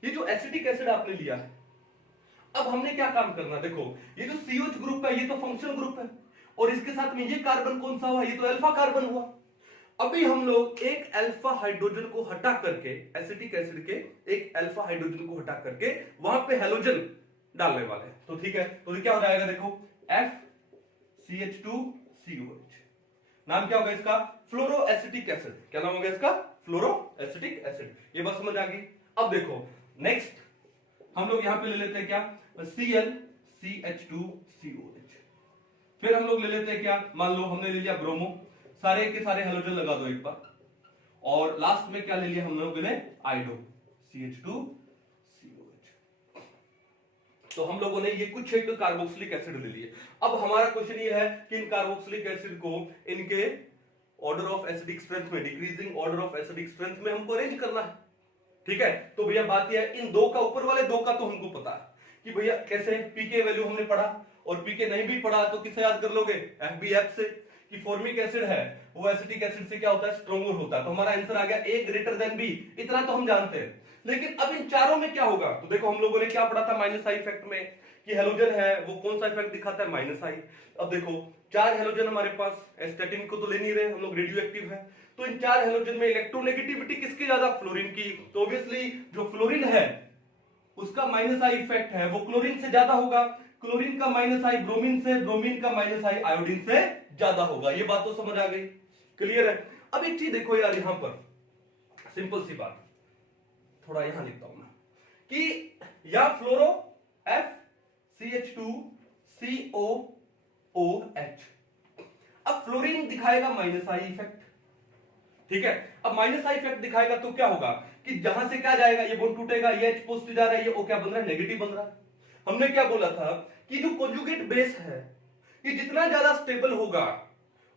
ये जो एसिटिक एसिड आपने लिया है, अब हमने क्या काम करना, देखो ये जो COH ग्रुप है ये तो फंक्शनल ग्रुप है, और इसके साथ में ये कार्बन कौन सा हुआ, ये तो अल्फा कार्बन हुआ। अभी हम लोग एक अल्फा हाइड्रोजन को हटा करके, एसिटिक एसिड के एक अल्फा हाइड्रोजन को हटा करके वहां पे हेलोजन डालने वाले हैं। तो ठीक है, तो ये क्या हो जाएगा, देखो FCH2COH, नाम क्या होगा इसका, फ्लोरोएसिटिक एसिड। क्या नाम होगा इसका, फ्लोरोएसिटिक एसिड। ये बात समझ आ गई। अब देखो नेक्स्ट हम लोग यहां पे ले लेते हैं क्या, ClCH2COH। फिर हम लोग ले लेते हैं क्या, मान लो हमने ले लिया ब्रोमो, सारे के सारे हेलोजन लगा दो एक बार, और लास्ट में क्या ले लिया हम लोगों ने, आइडो CH2COH। तो हम लोगों ने ये कुछ एक कार्बोक्सिलिक एसिड ले लिए। अब हमारा क्वेश्चन ये है कि इन कार्बोक्सिलिक एसिड को इनके ऑर्डर ऑफ एसिडिक स्ट्रेंथ में, decreasing order of acidic strength में हमको अरेंज करना है। ठीक है, तो भैया बात यह है, इन दो का, ऊपर वाले दो का तो हमको पता है कि भैया कैसे, पीके वैल्यू हमने पढ़ा, और पीके नहीं भी पढ़ा तो किससे याद कर लोगे, FBF से, कि फॉर्मिक एसिड है वो एसिटिक एसिड से क्या होता है, स्ट्रोंगर होता है। तो हमारा आंसर आ गया A ग्रेटर देन B, इतना तो हम जानते हैं। लेकिन अब इन चारों में क्या होगा, तो देखो हम लोगों ने क्या पढ़ा था माइनस आई इफेक्ट में, कि हेलोजन है वो कौन सा इफेक्ट दिखाता है, माइनस आई। अब देखो 4 हेलोजन हमारे पास, एस्टेटिन को तो ले नहीं रहे हम लोग, रेडियो एक्टिव है, तो इन 4 हेलोजन में इलेक्ट्रोनेगेटिविटी किसकी ज्यादा, फ्लोरीन की। तो ऑब्वियसली जो फ्लोरीन है उसका माइनस आई इफेक्ट है वो क्लोरीन से ज्यादा होगा, क्लोरीन का माइनस आई ब्रोमीन से, ब्रोमीन का माइनस आई आयोडीन से ज्यादा होगा। ये बात तो समझ आ गई, क्लियर है। अब एक चीज देखो यार, यहां पर सिंपल सी बात, थोड़ा यहां लिखता हूं मैं, कि या फ्लोरो FCH2COOH, अब फ्लोरीन दिखाएगा माइनस आई इफेक्ट। ठीक है, अब माइनस आई इफेक्ट दिखाएगा तो क्या होगा कि जहां से क्या जाएगा, ये बॉन्ड टूटेगा, ये H पॉजिटिव जा रहा है, ये O क्या बन रहा है, नेगेटिव बन रहा है। हमने क्या बोला था कि जो कॉन्जुगेट बेस है ये जितना ज्यादा स्टेबल होगा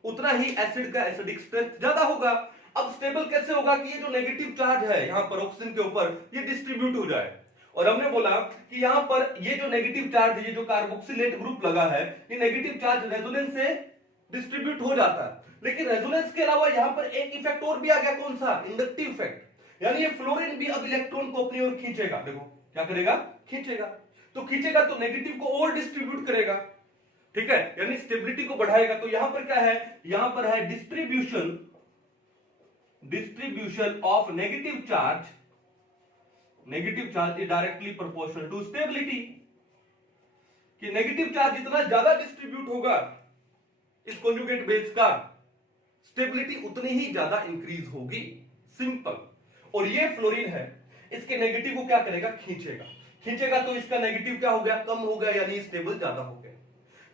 उतना ही एसिड का एसिडिक स्ट्रेंथ ज्यादा होगा। अब स्टेबल कैसे होगा कि ये जो नेगेटिव चार्ज है यहां पर ऑक्सीजन के ऊपर ये डिस्ट्रीब्यूट हो जाए, और हमने बोला कि यहां पर ये जो नेगेटिव चार्ज है, ये जो कार्बोक्सिलेट ग्रुप लगा है, ये नेगेटिव चार्ज रेजोनेंस से डिस्ट्रीब्यूट हो जाता है। लेकिन रेजोनेंस के अलावा यहां पर एक इफेक्ट और भी आ गया, कौन सा, इंडक्टिव इफेक्ट, यानी ये फ्लोरीन भी अब इलेक्ट्रॉन को अपनी ओर खींचेगा। देखो क्या करेगा, खींचेगा, तो खींचेगा तो नेगेटिव को और डिस्ट्रीब्यूट करेगा। ठीक है, यानी स्टेबिलिटी को बढ़ाएगा। तो यहां पर क्या है, यहां पर है distribution of negative charge is directly proportional to stability, कि नेगेटिव चार्ज जितना ज्यादा डिस्ट्रीब्यूट होगा इस कॉन्जुगेट बेस का, स्टेबिलिटी उतनी ही ज्यादा इंक्रीज होगी, सिंपल। और ये फ्लोरीन है, इसके नेगेटिव को क्या करेगा, खींचेगा, तो इसका नेगेटिव क्या हो गया, कम हो गया, यानी स्टेबल ज्यादा हो गया।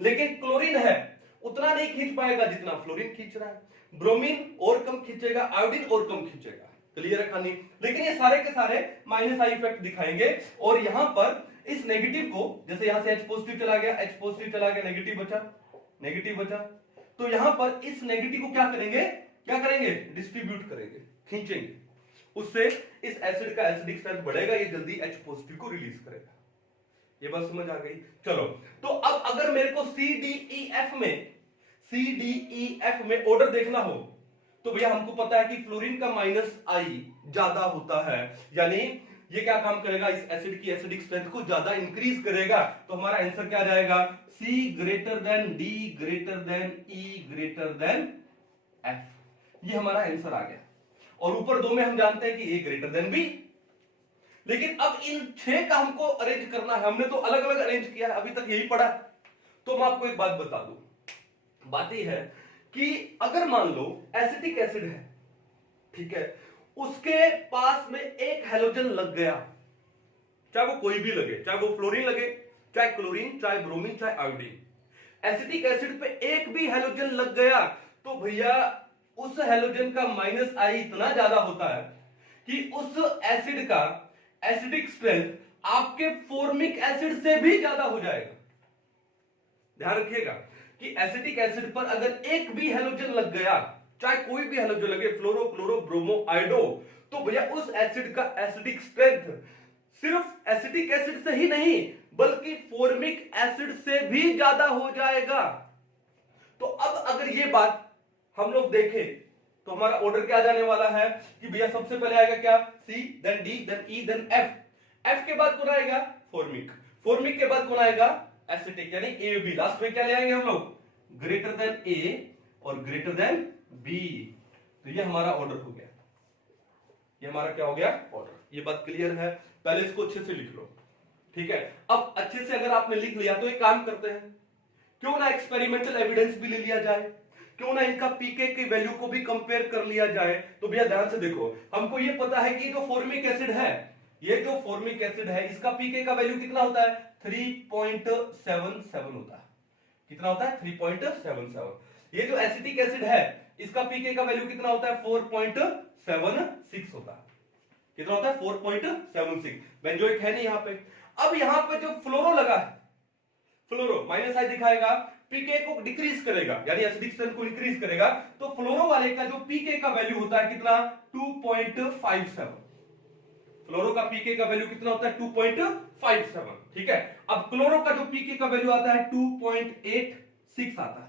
लेकिन क्लोरीन है उतना नहीं खींच पाएगा जितना फ्लोरीन खींच रहा है, ब्रोमीन और कम खींचेगा, आयोडीन और कम खींचेगा, क्लियर है खानी। लेकिन ये सारे के सारे माइनस आई इफेक्ट दिखाएंगे, और यहां पर इस नेगेटिव को, जैसे यहां से H पॉजिटिव चला गया, नेगेटिव बचा, तो यहां पर इस नेगेटिव को क्या करेंगे, डिस्ट्रीब्यूट करेंगे, खींचेंगे, उससे इस एसिड का एसिडिक स्ट्रेंथ बढ़ेगा, ये जल्दी H पॉजिटिव को रिलीज करेगा। ये बात समझ आ गई। चलो, तो अब अगर मेरे को CDEF में ऑर्डर देखना हो, तो भैया हमको पता है कि फ्लोरीन का माइनस आई ज्यादा होता है, यानी ये क्या काम करेगा, इस एसिड की एसिडिक स्ट्रेंथ को ज्यादा इंक्रीज करेगा। तो हमारा आंसर क्या जाएगा, C greater than D greater than E greater than F, ये हमारा आंसर आ गया। और ऊपर दो में हम जानते हैं कि A ग्रेटर देन B। लेकिन अब इन 6 का हमको अरेंज करना है, हमने तो अलग अलग अरेंज किया है, अभी तक यही पढ़ा। तो मैं आपको एक बात बता दूं, बात यह है कि अगर मान लो एसिटिक एसिड है, ठीक है, उसके पास में एक हेलोजन लग गया, चाहे वो कोई भी लगे, चाहे वो फ्लोरीन लगे, चाहे क्लोरीन, चाहे ब्रोमीन, चाहे आयोडीन, एसिटिक एसिड पे एक भी हेलोजन लग गया, तो भैया उस हेलोजन का माइनस आई इतना ज्यादा होता है कि उस एसिड का एसिडिक स्ट्रेंथ आपके फॉर्मिक एसिड से भी ज्यादा हो जाएगा। ध्यान रखिएगा कि एसिटिक एसिड पर अगर एक भी हेलोजन लग गया, चाहे कोई भी हेलोजन लगे, फ्लोरो, क्लोरो, ब्रोमो, आयोडो, तो भैया उस एसिड का एसिडिक स्ट्रेंथ सिर्फ एसिटिक एसिड से ही नहीं बल्कि फॉर्मिक एसिड से भी ज्यादा हो जाएगा। तो अब अगर ये बात हम लोग देखें तो हमारा ऑर्डर क्या जाने वाला है कि भैया सबसे पहले आएगा क्या, सी, देन डी, देन ई, देन एफ। एफ के बाद कौन आएगा, फॉर्मिक। फॉर्मिक के बाद कौन आएगा, एसिटिक, यानी ए बी। लास्ट में क्या ले आएंगे हम लोग, ग्रेटर देन ए और ग्रेटर देन बी। तो ये हमारा ऑर्डर हो गया, ये हमारा क्या हो गया, ऑर्डर। ये बात क्लियर है, पहले इसको अच्छे से लिख लो, ठीक है। अब अच्छे से अगर आपने लिख लिया तो एक काम करते हैं, क्यों ना एक्सपेरिमेंटल एविडेंस भी ले लिया जाए, क्यों ना इनका पीके की वैल्यू को भी कंपेयर कर लिया जाए। तो भैया ध्यान से देखो, हमको ये पता है कि जो फॉर्मिक एसिड है, ये जो फॉर्मिक एसिड है, इसका पीके का वैल्यू कितना होता है, 3.77 होता है। कितना होता है, 3.77। ये जो एसिटिक एसिड है, इसका पीके का वैल्यू कितना होता है, 4.76 होता है। कितना होता है, 4.76। बेंजोइक है नहीं यहाँ पे। अब यहाँ पे जो फ्लोरो लगा है, फ्लोरो माइनस आई दिखाएगा, पीके को डिक्रीज करेगा, यानी एसिडिक को इंक्रीज करेगा। तो फ्लोरो वाले का जो पीके का वैल्यू होता है कितना, 2.57। फ्लोरो का पीके का वैल्यू कितना होता है, 2.57, ठीक है। अब क्लोरो का जो पीके का वैल्यू आता है 2.86 आता है,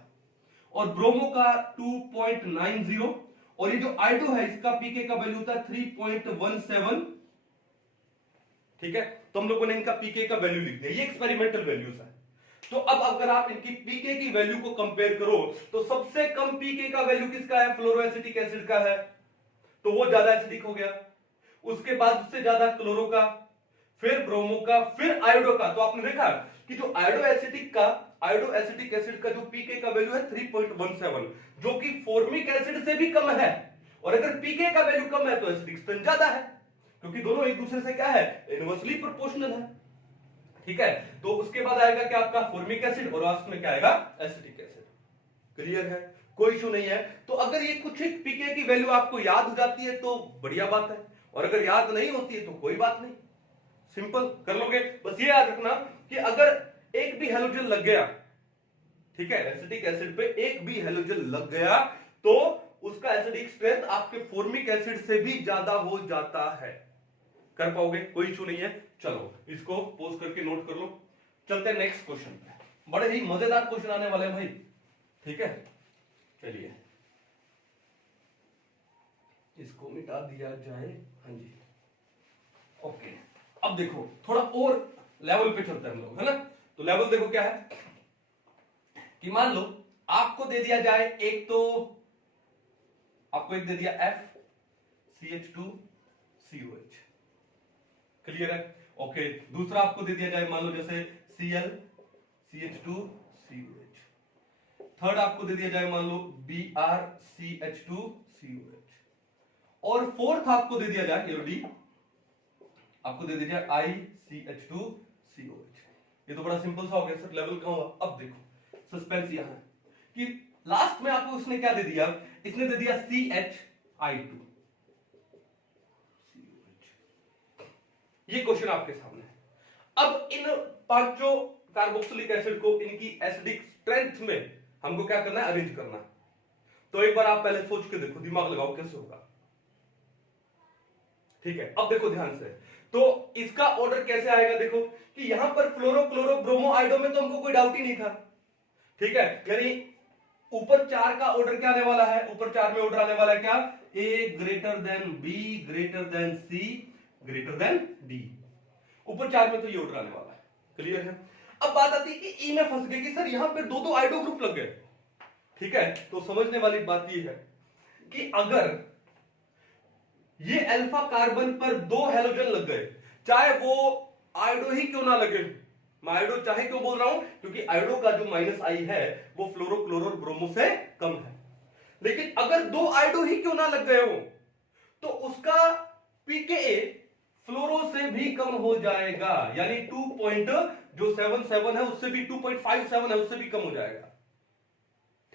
और ब्रोमो का 2.90, और ये जो आइडो है इसका पीके का वैल्यू होता है 3.17, ठीक है। तो हम लोगों ने इनका पीके का वैल्यू लिख दिया, ये एक्सपेरिमेंटल वैल्यूज है। तो अब अगर आप इनकी पीके की वैल्यू को कंपेयर करो तो सबसे कम पीके का वैल्यू किसका है, फ्लोरोएसिटिक एसिड का है, तो वो ज्यादा एसिडिक हो गया। उसके बाद उससे ज्यादा क्लोरो का, फिर ब्रोमो का, फिर आयोडो का। तो आपने देखा कि जो आयोडो एसिटिक एसिड का जो पीके का वैल्यू है 3.17, जो कि फॉर्मिक एसिड से भी कम है। और अगर पीके का वैल्यू कम है तो एसिडिक स्ट्रेंथ ज्यादा है, क्योंकि दोनों एक दूसरे से क्या है, इनवर्सली प्रोपोर्शनल है, ठीक है। तो उसके बाद आएगा क्या, आपका फॉर्मिक एसिड, और लास्ट में क्या आएगा, एसिटिक एसिड। क्लियर है, कोई इशू नहीं है। तो अगर ये कुछ एक पीके की वैल्यू आपको याद हो जाती है तो बढ़िया बात है, और अगर याद नहीं होती है तो कोई बात नहीं, सिंपल कर लोगे। बस ये याद रखना कि अगर एक भी हेलोजन लग गया, ठीक है, एसिटिक एसिड पे एक भी हेलोजन लग गया तो उसका एसिडिक स्ट्रेंथ आपके फॉर्मिक एसिड से भी ज्यादा हो जाता है। कर पाओगे, कोई इशू नहीं है। चलो इसको पोज करके नोट कर लो, चलते हैं नेक्स्ट क्वेश्चन पे। बड़े ही मजेदार क्वेश्चन आने वाले हैं भाई, ठीक है। चलिए इसको मिटा दिया जाए, हाँ जी, ओके। अब देखो थोड़ा और लेवल पे चलते हैं हम लोग, है ना। तो लेवल देखो क्या है कि मान लो आपको दे दिया जाए एक, तो आपको एक दे दिया FCH2COH, क्लियर है, ओके। दूसरा आपको दे दिया जाए मान लो जैसे ClCH2COH, थर्ड आपको दे दिया जाए मान लो BrCH2COH, और फोर्थ आपको दे दिया जाए डी, आपको दे दिया जाए ICH2COH। ये तो बड़ा सिंपल सा हो गया सर, लेवल कहां हुआ। अब देखो सस्पेंस यहां है कि लास्ट में आपको उसने क्या दे दिया, इसने दे दिया CHI2। ये क्वेश्चन आपके सामने है। अब इन पांचों कार्बोक्सिलिक एसिड को इनकी एसिडिक स्ट्रेंथ में हमको क्या करना है, अरेंज करना है। तो एक बार आप पहले सोच के देखो, दिमाग लगाओ कैसे होगा, ठीक है। अब देखो ध्यान से, तो इसका ऑर्डर कैसे आएगा, देखो कि यहां पर फ्लोरो क्लोरो ब्रोमो आइडो में तो हमको कोई डाउट ही नहीं था, ठीक है। यानी ऊपर 4 का ऑर्डर क्या आने वाला है, ऊपर 4 में ऑर्डर आने वाला है क्या, A greater than B greater than C greater than D। ऊपर 4 में तो ये ऑर्डर आने वाला है, क्लियर है। अब बात आती है कि ई में फंस गए कि सर यहां पे दो आइडो ग्रुप लग गए, ठीक है। तो समझने वाली बात ये है कि अगर ये अल्फा कार्बन पर 2 हेलोजन लग गए, चाहे वो आयोडो ही क्यों ना लगे, मैं आयोडो चाहे क्यों बोल रहा हूं, क्योंकि आयोडो का जो माइनस आई है वो फ्लोरो क्लोरो ब्रोमो से कम है, लेकिन अगर 2 आयोडो ही क्यों ना लग गए हो तो उसका pKa फ्लोरो से भी कम हो जाएगा, यानी 2.77 है उससे भी 2.57 है उससे भी कम हो जाएगा,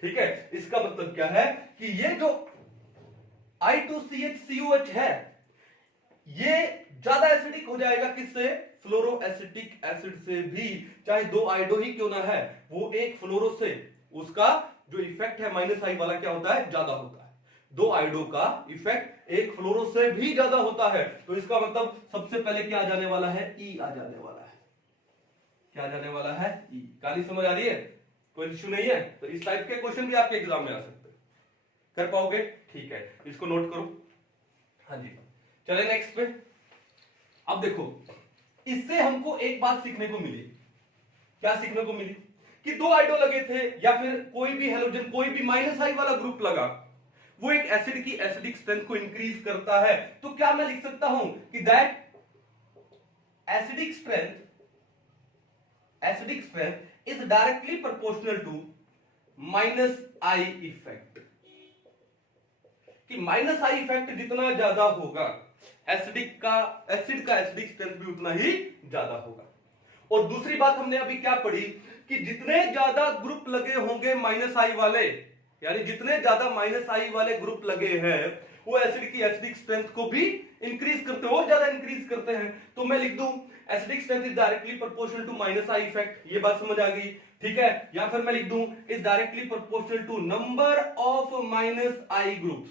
ठीक है। इसका मतलब क्या है कि ये जो I2CHCOH है ये ज्यादा एसिडिक हो जाएगा, किससे, फ्लोरो एसिटिक एसिड से भी। चाहे 2 आयोडो ही क्यों ना है, वो एक फ्लोरो से उसका जो इफेक्ट है माइनस आई वाला क्या होता है, ज्यादा होता है। 2 आयोडो का इफेक्ट एक फ्लोरो से भी ज्यादा होता है। तो इसका मतलब सबसे पहले क्या आ जाने वाला है, ई आ जाने वाला है। क्या आ जाने वाला है, ई। कहानी समझ आ रही है, कोई इश्यू नहीं है। तो इस टाइप के क्वेश्चन भी आपके एग्जाम में आ सकते हैं, कर पाओगे? ठीक है, इसको नोट करो। हाँ जी, चले नेक्स्ट पे। अब देखो, इससे हमको एक बात सीखने को मिली। क्या सीखने को मिली? कि दो आइडो लगे थे या फिर कोई भी हेलोजन, कोई भी माइनस आई वाला ग्रुप लगा, वो एक एसिड की एसिडिक स्ट्रेंथ को इंक्रीज करता है। तो क्या मैं लिख सकता हूं कि that acidic strength is directly proportional to minus I effect, कि माइनस आई इफेक्ट जितना ज्यादा होगा एसिड का एसिडिक स्ट्रेंथ भी उतना ही ज्यादा होगा। और दूसरी बात हमने अभी क्या पढ़ी कि जितने ज्यादा ग्रुप लगे होंगे माइनस आई वाले, यानी जितने ज्यादा माइनस आई वाले ग्रुप लगे हैं वो एसिड की एसिडिक स्ट्रेंथ को भी इंक्रीज करते हैं, और ज्यादा इंक्रीज करते हैं। तो मैं लिख दूं acidic strength is directly proportional to minus I effect, ये बात समझ आ गई? ठीक है, या फिर मैं लिख दूं is directly proportional to number of minus I groups,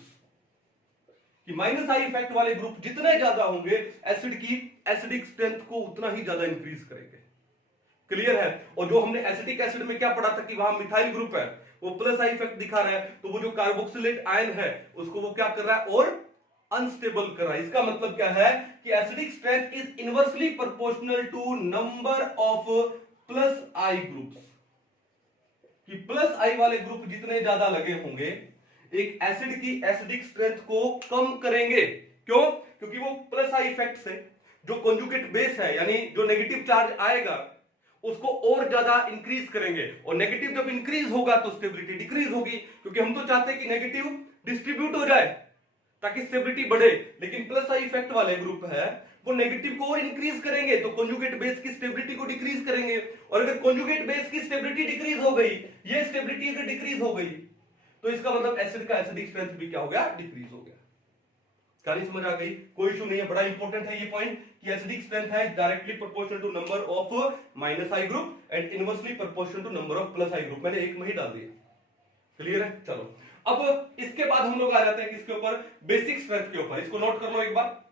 कि माइनस आई इफेक्ट वाले ग्रुप जितने ज्यादा होंगे एसिड की एसिडिक स्ट्रेंथ को उतना ही ज्यादा इंक्रीज करेंगे। क्लियर है? और जो हमने एसिटिक एसिड में क्या पढ़ा था कि वहां मिथाइल ग्रुप है, वो प्लस आई इफेक्ट दिखा रहा है, तो वो जो कार्बोक्सिलेट आयन है उसको वो क्या कर रहा है, और अनस्टेबल कर रहा है। इसका मतलब क्या है कि acidic strength is inversely proportional to number of plus I groups, कि प्लस आई वाले ग्रुप जितने ज्यादा लगे होंगे एक एसिड की एसिडिक स्ट्रेंथ को कम करेंगे। क्यों? क्योंकि वो प्लस आई इफेक्ट से जो कॉन्जुगेट बेस है, यानी जो नेगेटिव चार्ज आएगा उसको और ज्यादा इंक्रीज करेंगे, और नेगेटिव जब इंक्रीज होगा तो स्टेबिलिटी डिक्रीज होगी, क्योंकि हम तो चाहते हैं कि नेगेटिव डिस्ट्रीब्यूट हो जाए ताकि स्टेबिलिटी बढ़े। लेकिन प्लस आई इफेक्ट वाले ग्रुप है वो नेगेटिव को और इंक्रीज करेंगे तो कॉन्जुगेट बेस की स्टेबिलिटी को डिक्रीज करेंगे, और अगर कॉन्जुगेट बेस की स्टेबिलिटी डिक्रीज हो गई, ये स्टेबिलिटी अगर डिक्रीज हो गई तो इसका मतलब एसिड का एसिडिक स्ट्रेंथ भी क्या हो गया, डिक्रीज हो गया। कहानी समझ आ गई? कोई इशू नहीं है, बड़ा इंपॉर्टेंट है ये पॉइंट कि एसिडिक स्ट्रेंथ है directly proportional to number of minus I group and inversely proportional to number of plus I group. मैंने एक में ही डाल दिया। क्लियर है? चलो, अब इसके बाद हम लोग आ जाते हैं किसके ऊपर, बेसिक स्ट्रेंथ के ऊपर। इसको नोट कर लो एक बार,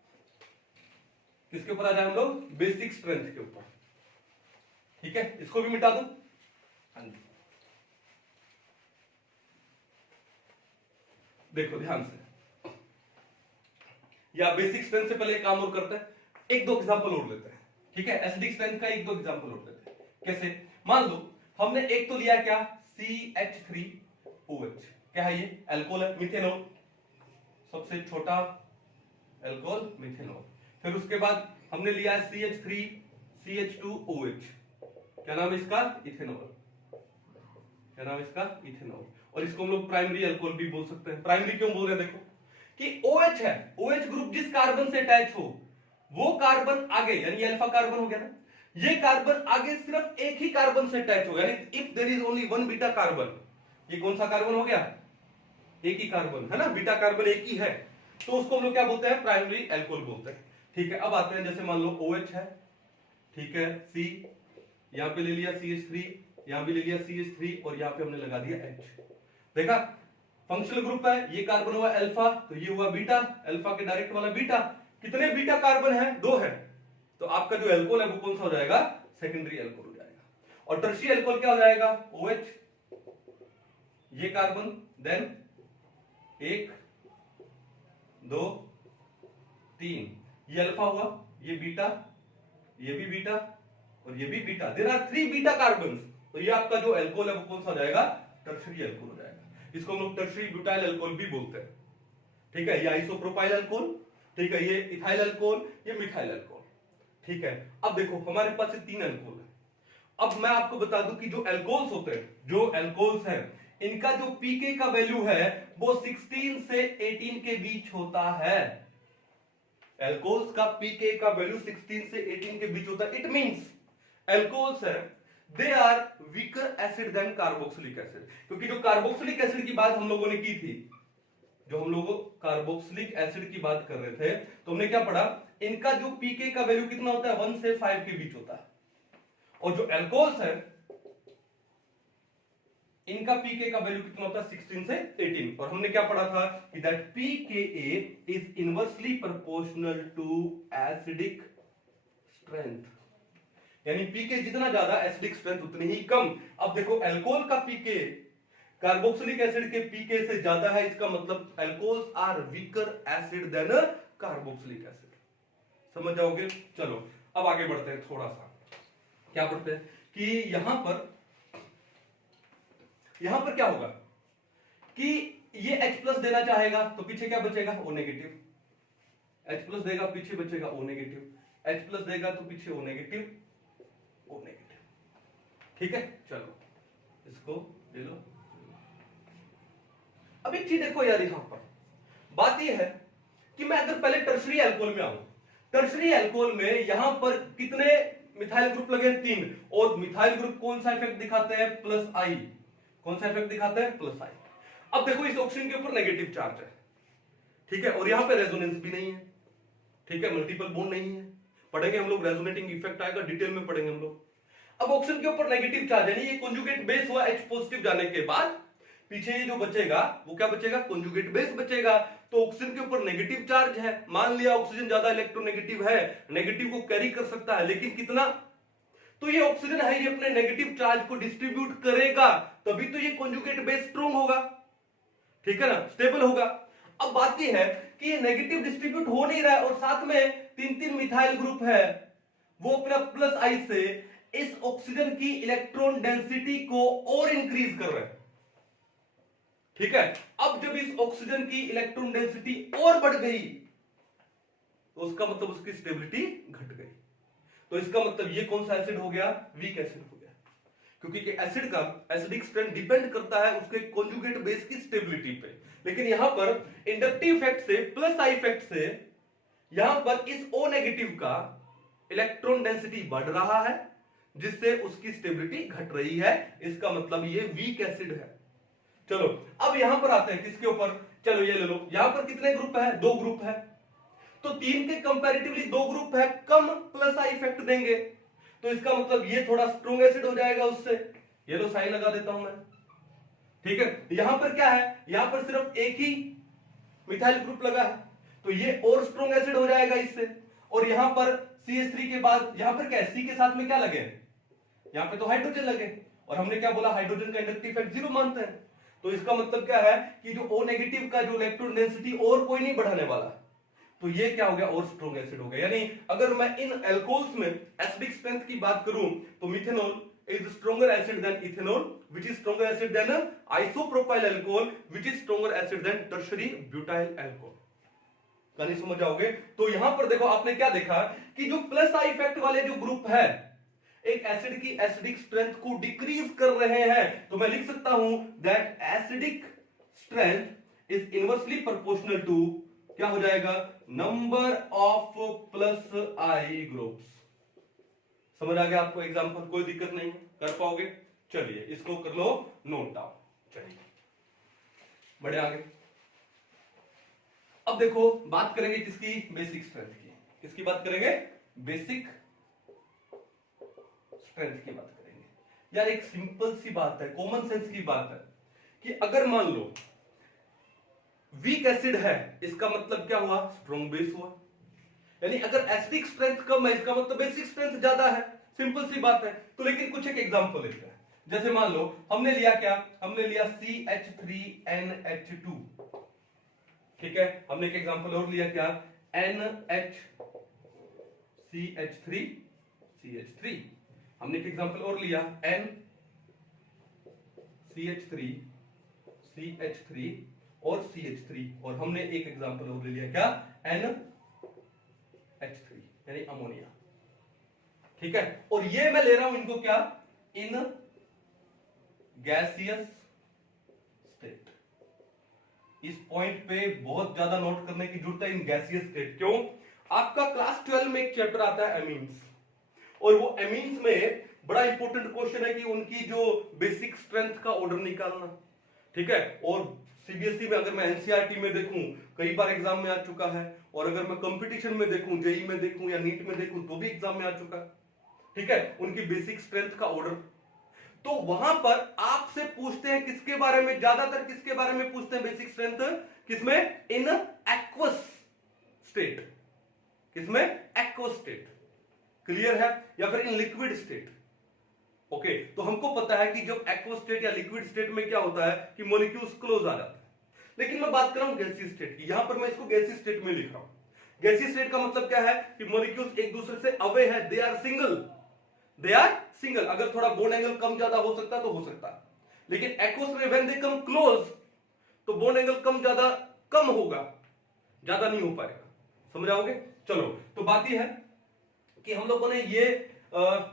किसके ऊपर आ जाए हम लोग, बेसिक स्ट्रेंथ के ऊपर। ठीक है, इसको भी मिटा दो। देखो ध्यान से, या बेसिक स्ट्रेंथ से पहले एक काम और करते हैं, एक दो एग्जांपल और लेते हैं। ठीक है, एसिडिक स्ट्रेंथ का एक दो एग्जांपल और लेते हैं। कैसे? मान लो हमने एक तो लिया क्या, CH3OH, क्या है ये, अल्कोहल है, मिथेनॉल, सबसे छोटा अल्कोहल मिथेनॉल। फिर उसके बाद हमने लिया है CH3CH2OH, क्या नाम है इसका, इथेनॉल। क्या नाम है इसका, इथेनॉल। और इसको हम लोग प्राइमरी अल्कोहल भी बोल सकते हैं। प्राइमरी क्यों बोल रहे हैं? देखो कि OH है, OH ग्रुप जिस कार्बन से अटैच हो वो कार्बन आगे, यानी अल्फा कार्बन हो गया ना, ये कार्बन आगे सिर्फ एक ही कार्बन से अटैच हो, यानी if there is only one beta carbon, ये कौन सा कार्बन हो गया, एक ही कार्बन है ना, बीटा कार्बन एक ही है, तो उसको हम लोग क्या बोलते हैं, प्राइमरी अल्कोहल बोलते हैं। ठीक है, अब आते हैं, जैसे मान लो OH है, ठीक है, C, यहां पे ले लिया CH3, यहां भी ले लिया CH3, और यहां पे हमने लगा दिया H। देखा, फंक्शनल ग्रुप है, ये कार्बन हुआ अल्फा, तो ये हुआ बीटा, अल्फा के डायरेक्ट वाला बीटा। कितने बीटा कार्बन है, दो है, तो आपका जो अल्कोहल है वो कौन सा हो जाएगा, सेकेंडरी अल्कोहल हो जाएगा। और टर्शियरी अल्कोहल क्या हो जाएगा, OH, ये कार्बन, देन 1 2 3, ये अल्फा हुआ, ये बीटा, ये भी बीटा, और ये भी beta. There are 3 beta carbon, तो ये आपका जो अल्कोहल है वो कौन सा हो जाएगा, टर्शियरी अल्कोहल हो जाएगा। इसको हम लोग टर्शियरी ब्यूटाइल अल्कोहल भी बोलते हैं। ठीक है, ये आइसोप्रोपाइल अल्कोहल, ठीक है, ये इथाइल अल्कोहल, ये मिथाइल अल्कोहल। ठीक है, अब देखो हमारे पास ये 3 अल्कोहल है। अब मैं आपको बता दूं कि जो अल्कोहल्स होते हैं, जो अल्कोहल्स हैं, इनका जो पीके का वैल्यू है वो 16 से 18 के बीच होता है। अल्कोहल्स का पीके का वैल्यू 16 से 18 के बीच होता है। इट मींस अल्कोहल्स है they are weaker acid than carboxylic acid, क्योंकि जो कार्बोक्सिलिक एसिड की बात हम लोगों ने की थी, जो हम लोग कार्बोक्सिलिक एसिड की बात कर रहे थे, तो हमने क्या पढ़ा, इनका जो पीके का वैल्यू कितना होता है, 1 से 5 के बीच होता है। और जो अल्कोहल्स है इनका पीके का वैल्यू कितना होता है, 16 से 18। और हमने क्या पढ़ा था कि that pKa is inversely proportional to acidic strength, यानी पीके जितना ज्यादा एसिडिक स्ट्रेंथ उतनी ही कम। अब देखो अल्कोहल का पीके कार्बोक्सिलिक एसिड के पीके से ज्यादा है, इसका मतलब alcohols are weaker acid than carboxylic acid. समझ जाओगे। चलो अब आगे बढ़ते हैं थोड़ा सा। क्या बढ़ते हैं कि यहां पर क्या होगा कि ये H प्लस देना चाहेगा तो पीछे क्या बचेगा, O नेगेटिव। H प्लस देगा पीछे बचेगा O नेगेटिव, H प्लस देगा तो पीछे O नेगेटिव, O नेगेटिव। ठीक है, चलो इसको ले लो। अब एक चीज देखो यार, यहां पर बात यह है कि मैं अगर पहले टर्शरी अल्कोहल में आऊं, टर्शरी अल्कोहल में यहां पर कितने मिथाइल ग्रुप लगे, 3, और मिथाइल ग्रुप कौन सा इफेक्ट दिखाते हैं, प्लस आई। कौन सा इफेक्ट दिखाते हैं, प्लस आई। अब देखो इस ऑक्सीजन के ऊपर नेगेटिव चार्ज है, ठीक है, और यहां पे रेजोनेंस भी नहीं है, ठीक है, मल्टीपल बॉन्ड नहीं है। पढ़ेंगे हम लोग, रेजोनेटिंग इफेक्ट आएगा, डिटेल में पढ़ेंगे हम लोग। अब ऑक्सीजन के ऊपर नेगेटिव चार्ज है, ये कॉन्जुगेट बेस हुआ H पॉजिटिव जाने के बाद पीछे ये जो बचेगा वो क्या बचेगा, कॉन्जुगेट बेस बचेगा। तो ऑक्सीजन के ऊपर नेगेटिव चार्ज है, मान लिया ऑक्सीजन ज्यादा इलेक्ट्रोनेगेटिव है, नेगेटिव को कैरी कर सकता है, लेकिन कितना, तो ये ऑक्सीजन है, ये अपने नेगेटिव चार्ज को डिस्ट्रीब्यूट करेगा, तभी तो ये कॉन्जुगेट बेस स्ट्रॉन्ग होगा, ठीक है ना, स्टेबल होगा। अब बात यह है कि ये नेगेटिव डिस्ट्रीब्यूट हो नहीं रहा है और साथ में 3 मिथाइल ग्रुप है, वो अपना प्लस आई से इस ऑक्सीजन की इलेक्ट्रॉन डेंसिटी को और इंक्रीज कर रहे हैं, ठीक है। अब जब इस ऑक्सीजन की इलेक्ट्रॉन डेंसिटी और बढ़ गई तो उसका मतलब उसकी स्टेबिलिटी घट गई। तो इसका मतलब ये कौन सा एसिड हो गया, वीक एसिड हो गया, क्योंकि एसिड का एसिडिक स्ट्रेंथ डिपेंड करता है उसके कॉन्जुगेट बेस की स्टेबिलिटी पे। लेकिन यहां पर इंडक्टिव इफेक्ट से, प्लस आई इफेक्ट से, यहां पर इस O नेगेटिव का इलेक्ट्रॉन डेंसिटी बढ़ रहा है, जिससे उसकी स्टेबिलिटी घट रही है, इसका मतलब ये वीक एसिड है। चलो अब यहां पर आते हैं किसके ऊपर, चलो ये ले लो, यहां पर कितने ग्रुप है, 2 ग्रुप है, तो 3 के कंपैरेटिवली 2 ग्रुप है, कम प्लस आई इफेक्ट देंगे, तो इसका मतलब ये थोड़ा स्ट्रॉन्ग एसिड हो जाएगा उससे। ये लो साइन लगा देता हूं मैं, ठीक है। यहां पर क्या है, यहां पर सिर्फ एक ही मिथाइल ग्रुप लगा है, तो ये और स्ट्रॉन्ग एसिड हो जाएगा इससे। और यहां पर CH3 के बाद यहां पर क्या है, C के साथ में क्या लगे, यहां पे तो हाइड्रोजन लगे, और हमने क्या बोला, हाइड्रोजन का इंडक्टिव इफेक्ट 0 मानते हैं। तो इसका मतलब क्या है कि जो O नेगेटिव का जो इलेक्ट्रॉन डेंसिटी और कोई नहीं बढ़ाने वाला, तो ये क्या हो गया, और स्ट्रॉन्ग एसिड हो गया। यानी अगर मैं इन अल्कोहल्स में एसिडिक स्ट्रेंथ की बात करूं तो methanol is stronger acid than ethanol, which is stronger acid than isopropyl alcohol, which is stronger acid than tertiary butyl alcohol। कहानी समझ जाओगे। तो यहां पर देखो आपने क्या देखा कि जो प्लस आई इफेक्ट वाले जो ग्रुप है एक एसिड की एसिडिक स्ट्रेंथ को डिक्रीज कर रहे हैं, तो मैं लिख सकता हूं that acidic strength is inversely proportional to, क्या हो जाएगा, number of plus I groups. समझ आ गया आपको एग्जांपल, कोई दिक्कत नहीं, कर पाओगे। चलिए इसको कर लो नोट डाउन। चलिए बढ़े आगे। अब देखो बात करेंगे किसकी, बेसिक स्ट्रेंथ की। किसकी बात करेंगे, बेसिक स्ट्रेंथ की बात करेंगे। यार एक सिंपल सी बात है, कॉमन सेंस की बात है कि अगर मान लो वीक एसिड है, इसका मतलब क्या हुआ, स्ट्रॉन्ग बेस हुआ। यानी अगर एसिडिक स्ट्रेंथ कम है, इसका मतलब बेसिक स्ट्रेंथ ज्यादा है, सिंपल सी बात है। तो लेकिन कुछ एक एग्जांपल लेते हैं, जैसे मान लो हमने लिया क्या, हमने लिया CH3NH2, ठीक है। हमने एक एग्जांपल और लिया क्या, NHCH3CH3। हमने एक एग्जांपल और लिया NCH3CH3 और CH3, और हमने एक एग्जांपल और ले लिया क्या, NH3 यानी अमोनिया, ठीक है। और ये मैं ले रहा हूं इनको क्या, इन गैसियस स्टेट। इस पॉइंट पे बहुत ज्यादा नोट करने की जरूरत है, इन गैसियस स्टेट। क्यों, आपका क्लास 12 में एक चैप्टर आता है एमीन्स, और वो एमीन्स में बड़ा इंपॉर्टेंट क्वेश्चन है कि उनकी जो बेसिक स्ट्रेंथ का ऑर्डर निकालना, ठीक है। और सीबीएसई में अगर मैं एनसीईआरटी में देखूं कई बार एग्जाम में आ चुका है, और अगर मैं कंपटीशन में देखूं, जेई में देखूं या नीट में देखूं तो भी एग्जाम में आ चुका है, ठीक है, उनकी बेसिक स्ट्रेंथ का ऑर्डर। तो वहां पर आपसे पूछते हैं किसके बारे में, ज्यादातर किसके बारे में पूछते हैं बेसिक स्ट्रेंथ, किसमें, इन एक्वस स्टेट। किसमें, एक्वस स्टेट। क्लियर है? या फिर इन लिक्विड स्टेट। ओके, तो हमको पता है कि जब एक्वस स्टेट या लिक्विड स्टेट में क्या होता है कि मॉलिक्यूल्स क्लोज आ जाते हैं। लेकिन मैं बात कर रहा हूं गैसीय स्टेट की, यहां पर मैं इसको गैसीय स्टेट में लिख रहा हूं। गैसीय स्टेट का मतलब क्या है कि मॉलिक्यूल्स एक दूसरे से अवे है, दे आर सिंगल। अगर थोड़ा बॉन्ड एंगल कम ज्यादा हो सकता तो हो सकता, लेकिन एक्वस में व्हेन दे कम क्लोज तो बॉन्ड एंगल कम होगा, ज्यादा नहीं हो पाएगा। समझ आओगे? चलो, तो बात यह है कि हम लोगों ने ये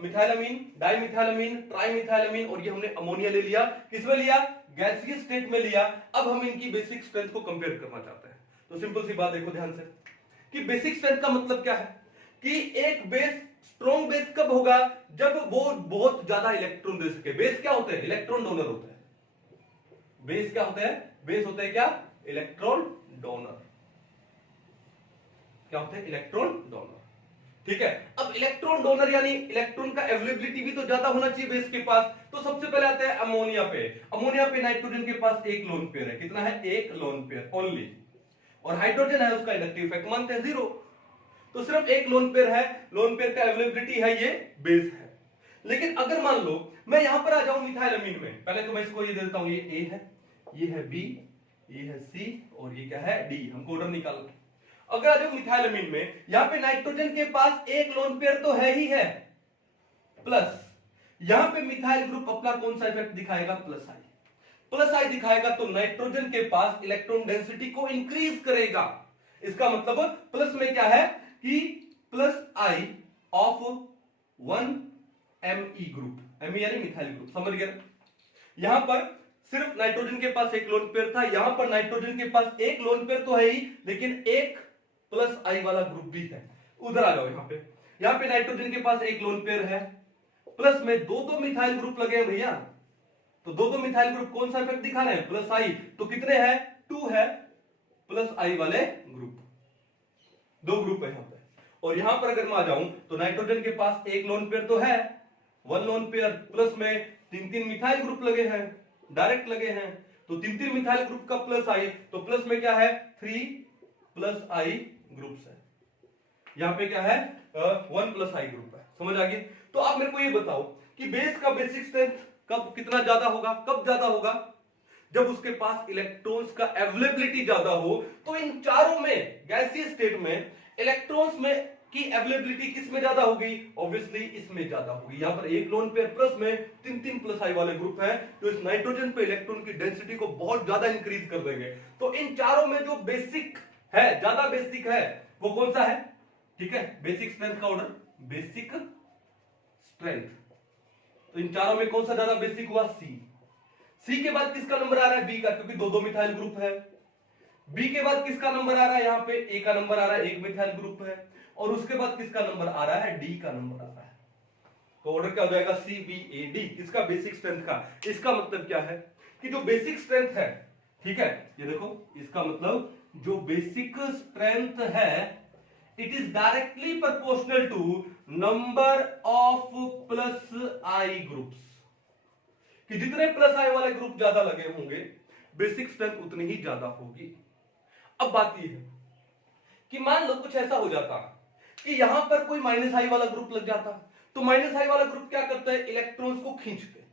मिथाइलामीन, डाइमिथाइलामीन, ट्राइमिथाइलामीन और ये हमने अमोनिया ले लिया। किसमें लिया? गैसीय स्टेट में लिया। अब हम इनकी बेसिक स्ट्रेंथ को कंपेयर करना चाहते हैं। तो सिंपल सी बात देखो ध्यान से कि बेसिक स्ट्रेंथ का मतलब क्या है कि एक बेस स्ट्रॉन्ग बेस कब होगा? जब वो बहुत ज्यादा इलेक्ट्रॉन दे सके। बेस क्या होते हैं? इलेक्ट्रॉन डोनर होते हैं। बेस क्या होते हैं? बेस होते हैं क्या? Electron donor. क्या होते हैं? Electron donor. ठीक है, अब इलेक्ट्रॉन डोनर यानी इलेक्ट्रॉन का अवेलेबिलिटी भी तो ज्यादा होना चाहिए बेस के पास। तो सबसे पहले आते हैं अमोनिया पे। अमोनिया पे नाइट्रोजन के पास एक लोन पेयर है। कितना है? एक लोन पेयर ओनली। और हाइड्रोजन है, उसका इंडक्टिव इफेक्ट मानते हैं 0। तो सिर्फ एक लोन पेयर है, लोन पेयर का अवेलेबिलिटी है, ये बेस है। लेकिन अगर मान लो मैं यहां पर आ जाऊं मिथाइलामीन में, पहले तो मैं इसको ये दे देता हूं, ये ए है, ये है बी, ये है सी और ये क्या है? डी। हमको ऑर्डर निकालना है। अगर आ जाओ मिथाइलामीन में, यहां पे नाइट्रोजन के पास एक लोन पेयर तो है ही है, प्लस यहां पे मिथाइल ग्रुप अपना कौन सा इफेक्ट दिखाएगा? प्लस आई दिखाएगा। तो नाइट्रोजन के पास इलेक्ट्रॉन डेंसिटी को इंक्रीज करेगा। इसका मतलब प्लस में क्या है कि plus I of 1 Me group, Me यानी मिथाइल ग्रुप। समझ गए? यहां पर सिर्फ नाइट्रोजन के पास एक लोन पेयर था, यहां पर नाइट्रोजन के पास एक लोन पेयर तो है ही, लेकिन एक प्लस आई वाला ग्रुप भी है। उधर आ जाओ, यहां पे नाइट्रोजन के पास एक लोन पेयर है, प्लस में दो मिथाइल ग्रुप लगे हैं भैया। तो दो मिथाइल ग्रुप कौन सा इफेक्ट दिखा रहे हैं? प्लस आई। तो कितने हैं? 2 है प्लस आई वाले ग्रुप, 2 ग्रुप है यहां पे। और यहां पर अगर मैं आ जाऊं तो नाइट्रोजन के पास एक लोन पेयर तो है, 1 लोन पेयर, प्लस में 3 मिथाइल ग्रुप लगे हैं, डायरेक्ट लगे हैं। तो 3 मिथाइल ग्रुप का प्लस आई, तो प्लस में क्या है? 3 प्लस आई ग्रुप्स है। यहां पे क्या है? 1 प्लस आई ग्रुप है। समझ आ गई? तो आप मेरे को ये बताओ कि बेस का बेसिक स्ट्रेंथ कब कितना ज्यादा होगा? कब ज्यादा होगा? जब उसके पास इलेक्ट्रॉन्स का अवेलेबिलिटी ज्यादा हो। तो इन चारों में गैसीय स्टेट में इलेक्ट्रॉन्स में की अवेलेबिलिटी किस में ज्यादा होगी? ऑब्वियसली इसमें ज्यादा होगी। यहां पर एक लोन पेयर प्लस में 3 प्लस आई वाले ग्रुप है, जो इस नाइट्रोजन पे इलेक्ट्रॉन की डेंसिटी को बहुत ज्यादा इंक्रीज कर देंगे। तो इन चारों में जो बेसिक है, ज्यादा बेसिक है, वो कौन सा है? ठीक है, बेसिक स्ट्रेंथ का ऑर्डर, बेसिक स्ट्रेंथ। तो इन चारों में कौन सा ज्यादा बेसिक हुआ? सी के बाद किसका नंबर आ रहा है? बी का, क्योंकि दो मिथाइल ग्रुप है। बी के बाद किसका नंबर आ रहा है? यहां पे ए का नंबर आ रहा है, एक मिथाइल ग्रुप है। और उसके बाद किसका नंबर आ रहा है? डी का नंबर आ रहा है। तो ऑर्डर क्या हो जाएगा? C B A D. किसका? बेसिक स्ट्रेंथ का। इसका मतलब क्या है कि जो बेसिक स्ट्रेंथ है, ठीक है, ये देखो, इसका मतलब जो बेसिक स्ट्रेंथ है, it is directly proportional to number of plus I groups. कि जितने प्लस आई वाले ग्रुप ज्यादा लगे होंगे, बेसिक स्ट्रेंथ उतनी ही ज्यादा होगी। अब बात यह है कि मान लो कुछ ऐसा हो जाता कि यहां पर कोई माइनस आई वाला ग्रुप लग जाता, तो माइनस आई वाला ग्रुप क्या करता है? इलेक्ट्रॉन्स को खींचते।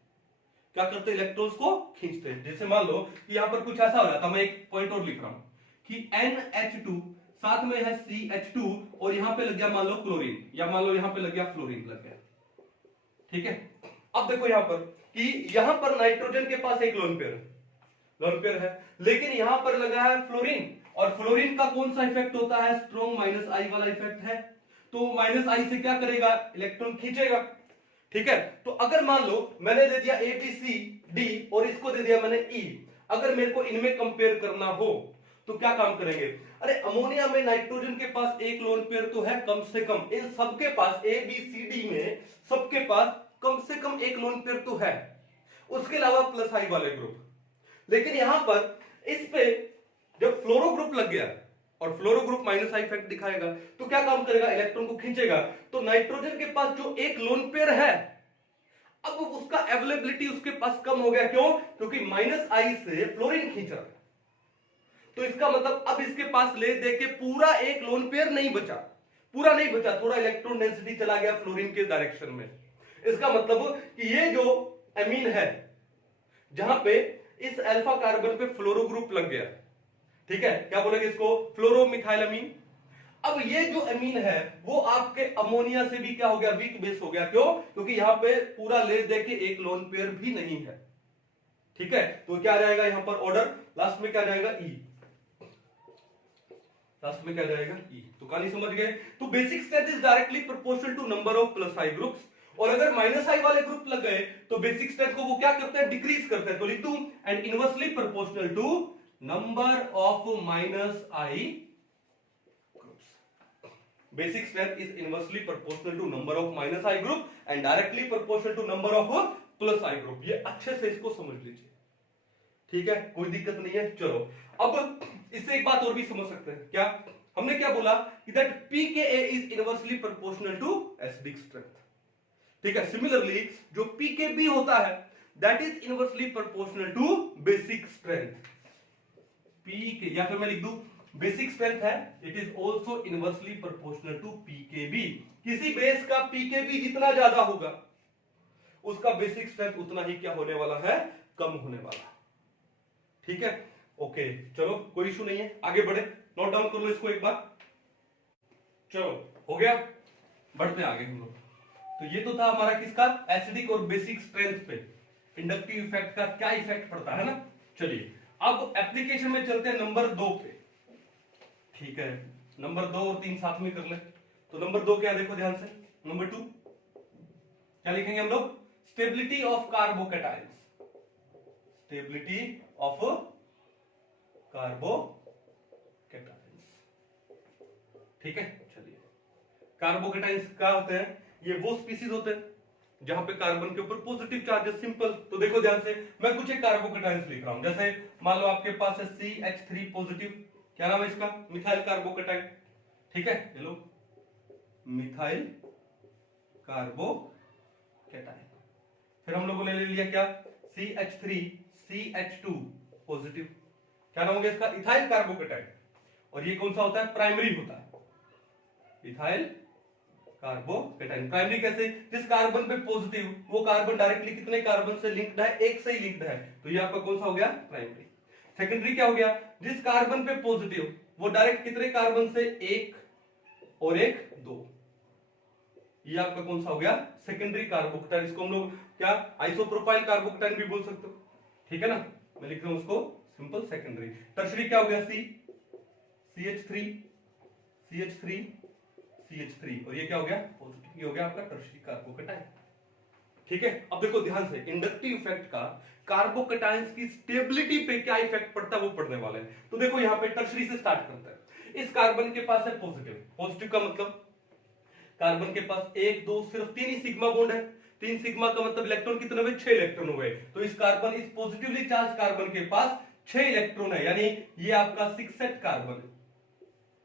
क्या करते? इलेक्ट्रॉन्स को खींचते। जैसे मान लो कि यहां पर कुछ ऐसा हो जाता, मैं एक पॉइंट और लिख रहा हूं कि NH2 साथ में है CH2 और यहां पे लग गया मान लो क्लोरीन, या मान लो यहां पे लग गया फ्लोरीन लग गया। ठीक है, अब देखो यहां पर कि यहां पर नाइट्रोजन के पास एक लोन पेयर है, लेकिन यहां पर लगा है फ्लोरीन, और फ्लोरीन का कौन सा इफेक्ट होता है? स्ट्रॉन्ग माइनस आई वाला इफेक्ट है। तो माइनस आई से क्या करेगा? इलेक्ट्रॉन खींचेगा। ठीक है, तो अगर मान लो मैंने दे दिया ए बी सी डी और इसको दे दिया मैंने ई, अगर मेरे को इनमें कंपेयर करना हो तो क्या काम करेंगे? अरे अमोनिया में नाइट्रोजन के पास एक लोन पेयर तो है कम से कम, इन सबके पास ए बी सी डी में सबके पास कम से कम एक लोन पेयर तो है, उसके अलावा प्लस आई वाले ग्रुप। लेकिन यहां पर इस पे जब फ्लोरो ग्रुप लग गया और फ्लोरो ग्रुप माइनस आई इफेक्ट दिखाएगा, तो क्या काम करेगा? इलेक्ट्रॉन को खींचेगा। तो नाइट्रोजन के पास जो एक लोन पेयर है, अब उसका अवेलेबिलिटी उसके पास कम हो गया। क्यों? क्योंकि माइनस आई से फ्लोरीन खींच रहा है। तो इसका मतलब अब इसके पास ले दे के पूरा एक लोन पेयर नहीं बचा, पूरा नहीं बचा, थोड़ा इलेक्ट्रॉन डेंसिटी चला गया फ्लोरीन के डायरेक्शन में। इसका मतलब कि ये जो एमीन है जहां पे इस अल्फा कार्बन पे फ्लोरो ग्रुप लग गया, ठीक है, क्या बोलेंगे इसको, फ्लोरोमिथाइलअमीन। अब ये जो अमीन है वो आपके अमोनिया से भी क्या हो गया, वीक बेस हो गया। क्यों? क्योंकि यहां पे पूरा ले देके एक लोन पेयर भी नहीं है, ठीक है। तो क्या आ जाएगा यहां पर ऑर्डर, लास्ट में क्या जाएगा, ई, लास्ट में क्या जाएगा, ई। तो कहानी समझ गए। तो basic strength is directly proportional to number of plus I groups, और अगर माइनस आई वाले ग्रुप लग गए तो बेसिक स्ट्रेंथ को वो क्या करते हैं, डिक्रीज करते हैं। तो लिख दूं, and inversely proportional to number of minus I groups. Basic strength is inversely proportional to number of minus I group and directly proportional to number of plus I group. ये अच्छे से इसको समझ लीजिए, ठीक है, कोई दिक्कत नहीं है। चलो अब इससे एक बात और भी समझ सकते हैं। क्या हमने क्या बोला कि that pKa is inversely proportional to acidic strength, ठीक है। सिमिलरली जो pKb होता है that is inversely proportional to basic strength. pK, या फिर मैं लिख दूं बेसिक स्ट्रेंथ है, it is also inversely proportional to pKb। किसी बेस का pKb जितना ज्यादा होगा उसका बेसिक स्ट्रेंथ उतना ही क्या होने वाला है, कम होने वाला है, ठीक है। ओके चलो कोई इशू नहीं है, आगे बढ़े, नोट डाउन कर लो इसको एक बार। चलो हो गया, बढ़ते आगे हम लोग। तो ये तो था हमारा किसका, एसिडिक और बेसिक स्ट्रेंथ पे इंडक्टिव इफेक्ट का क्या इफेक्ट पड़ता है ना। चलिए अब एप्लीकेशन में चलते हैं नंबर 2 पे, ठीक है। नंबर 2 और 3 साथ में कर ले। तो नंबर 2 क्या, देखो ध्यान से, नंबर 2 क्या लिखेंगे हम लोग, stability of carbocations, stability of carbocations, ठीक है। चलिए कार्बोकैटायंस क्या होते हैं, ये वो स्पीसीज होते हैं जहां पे कार्बन के ऊपर पॉजिटिव चार्जेस, सिंपल। तो देखो ध्यान से, मैं कुछ एक कार्बोकैटायंस लिख रहा हूं, जैसे मान लो आपके पास है CH3 पॉजिटिव, क्या नाम है इसका, मिथाइल कार्बोकैटायन, ठीक है। ये लो मिथाइल कार्बोकैटायन। फिर हम लोगों ने ले लिया क्या, CH3 CH2 पॉजिटिव, क्या नाम हो गया इसका, इथाइल कार्बोकैटायन। और ये कौन सा होता है, प्राइमरी होता है, इथाइल कार्बोकैटायन। प्राइमरी कैसे, जिस कार्बन पे पॉजिटिव वो कार्बन डायरेक्टली कितने कार्बन से लिंक्ड है, एक से ही लिंक्ड है, तो ये आपका कौन सा हो गया, प्राइमरी। सेकेंडरी क्या हो गया, जिस कार्बन पे पॉजिटिव वो डायरेक्ट कितने कार्बन से, एक और एक, दो, ये आपका कौन सा हो गया, सेकेंडरी कार्बोकैटायन। इसको हम लोग क्या आइसोप्रोपाइल कार्बोकैटायन भी बोल सकते हो, ठीक है ना। मैं लिख रहा हूं उसको सिंपल सेकेंडरी। टर्शरी क्या हो गया, CH3 CH3 CH3, और ये क्या हो गया, पॉजिटिव, ये हो गया आपका टर्शरी कार्बोकैटायन, ठीक है। अब देखो ध्यान से, इंडक्टिव इफेक्ट का कार्बोकैटायंस की स्टेबिलिटी पे क्या इफेक्ट पड़ता है वो पढ़ने वाले हैं। तो देखो यहां पे टर्शरी से स्टार्ट करते हैं। इस कार्बन के पास है पॉजिटिव, पॉजिटिव का मतलब कार्बन के पास 1 2 सिर्फ 3 ही सिग्मा बॉन्ड है, 3 सिग्मा का मतलब इलेक्ट्रॉन कितने हुए, 6 इलेक्ट्रॉन हुए। तो इस कार्बन, इस पॉजिटिवली चार्ज कार्बन के पास 6 इलेक्ट्रॉन है, यानी ये आपका 6th कार्बन,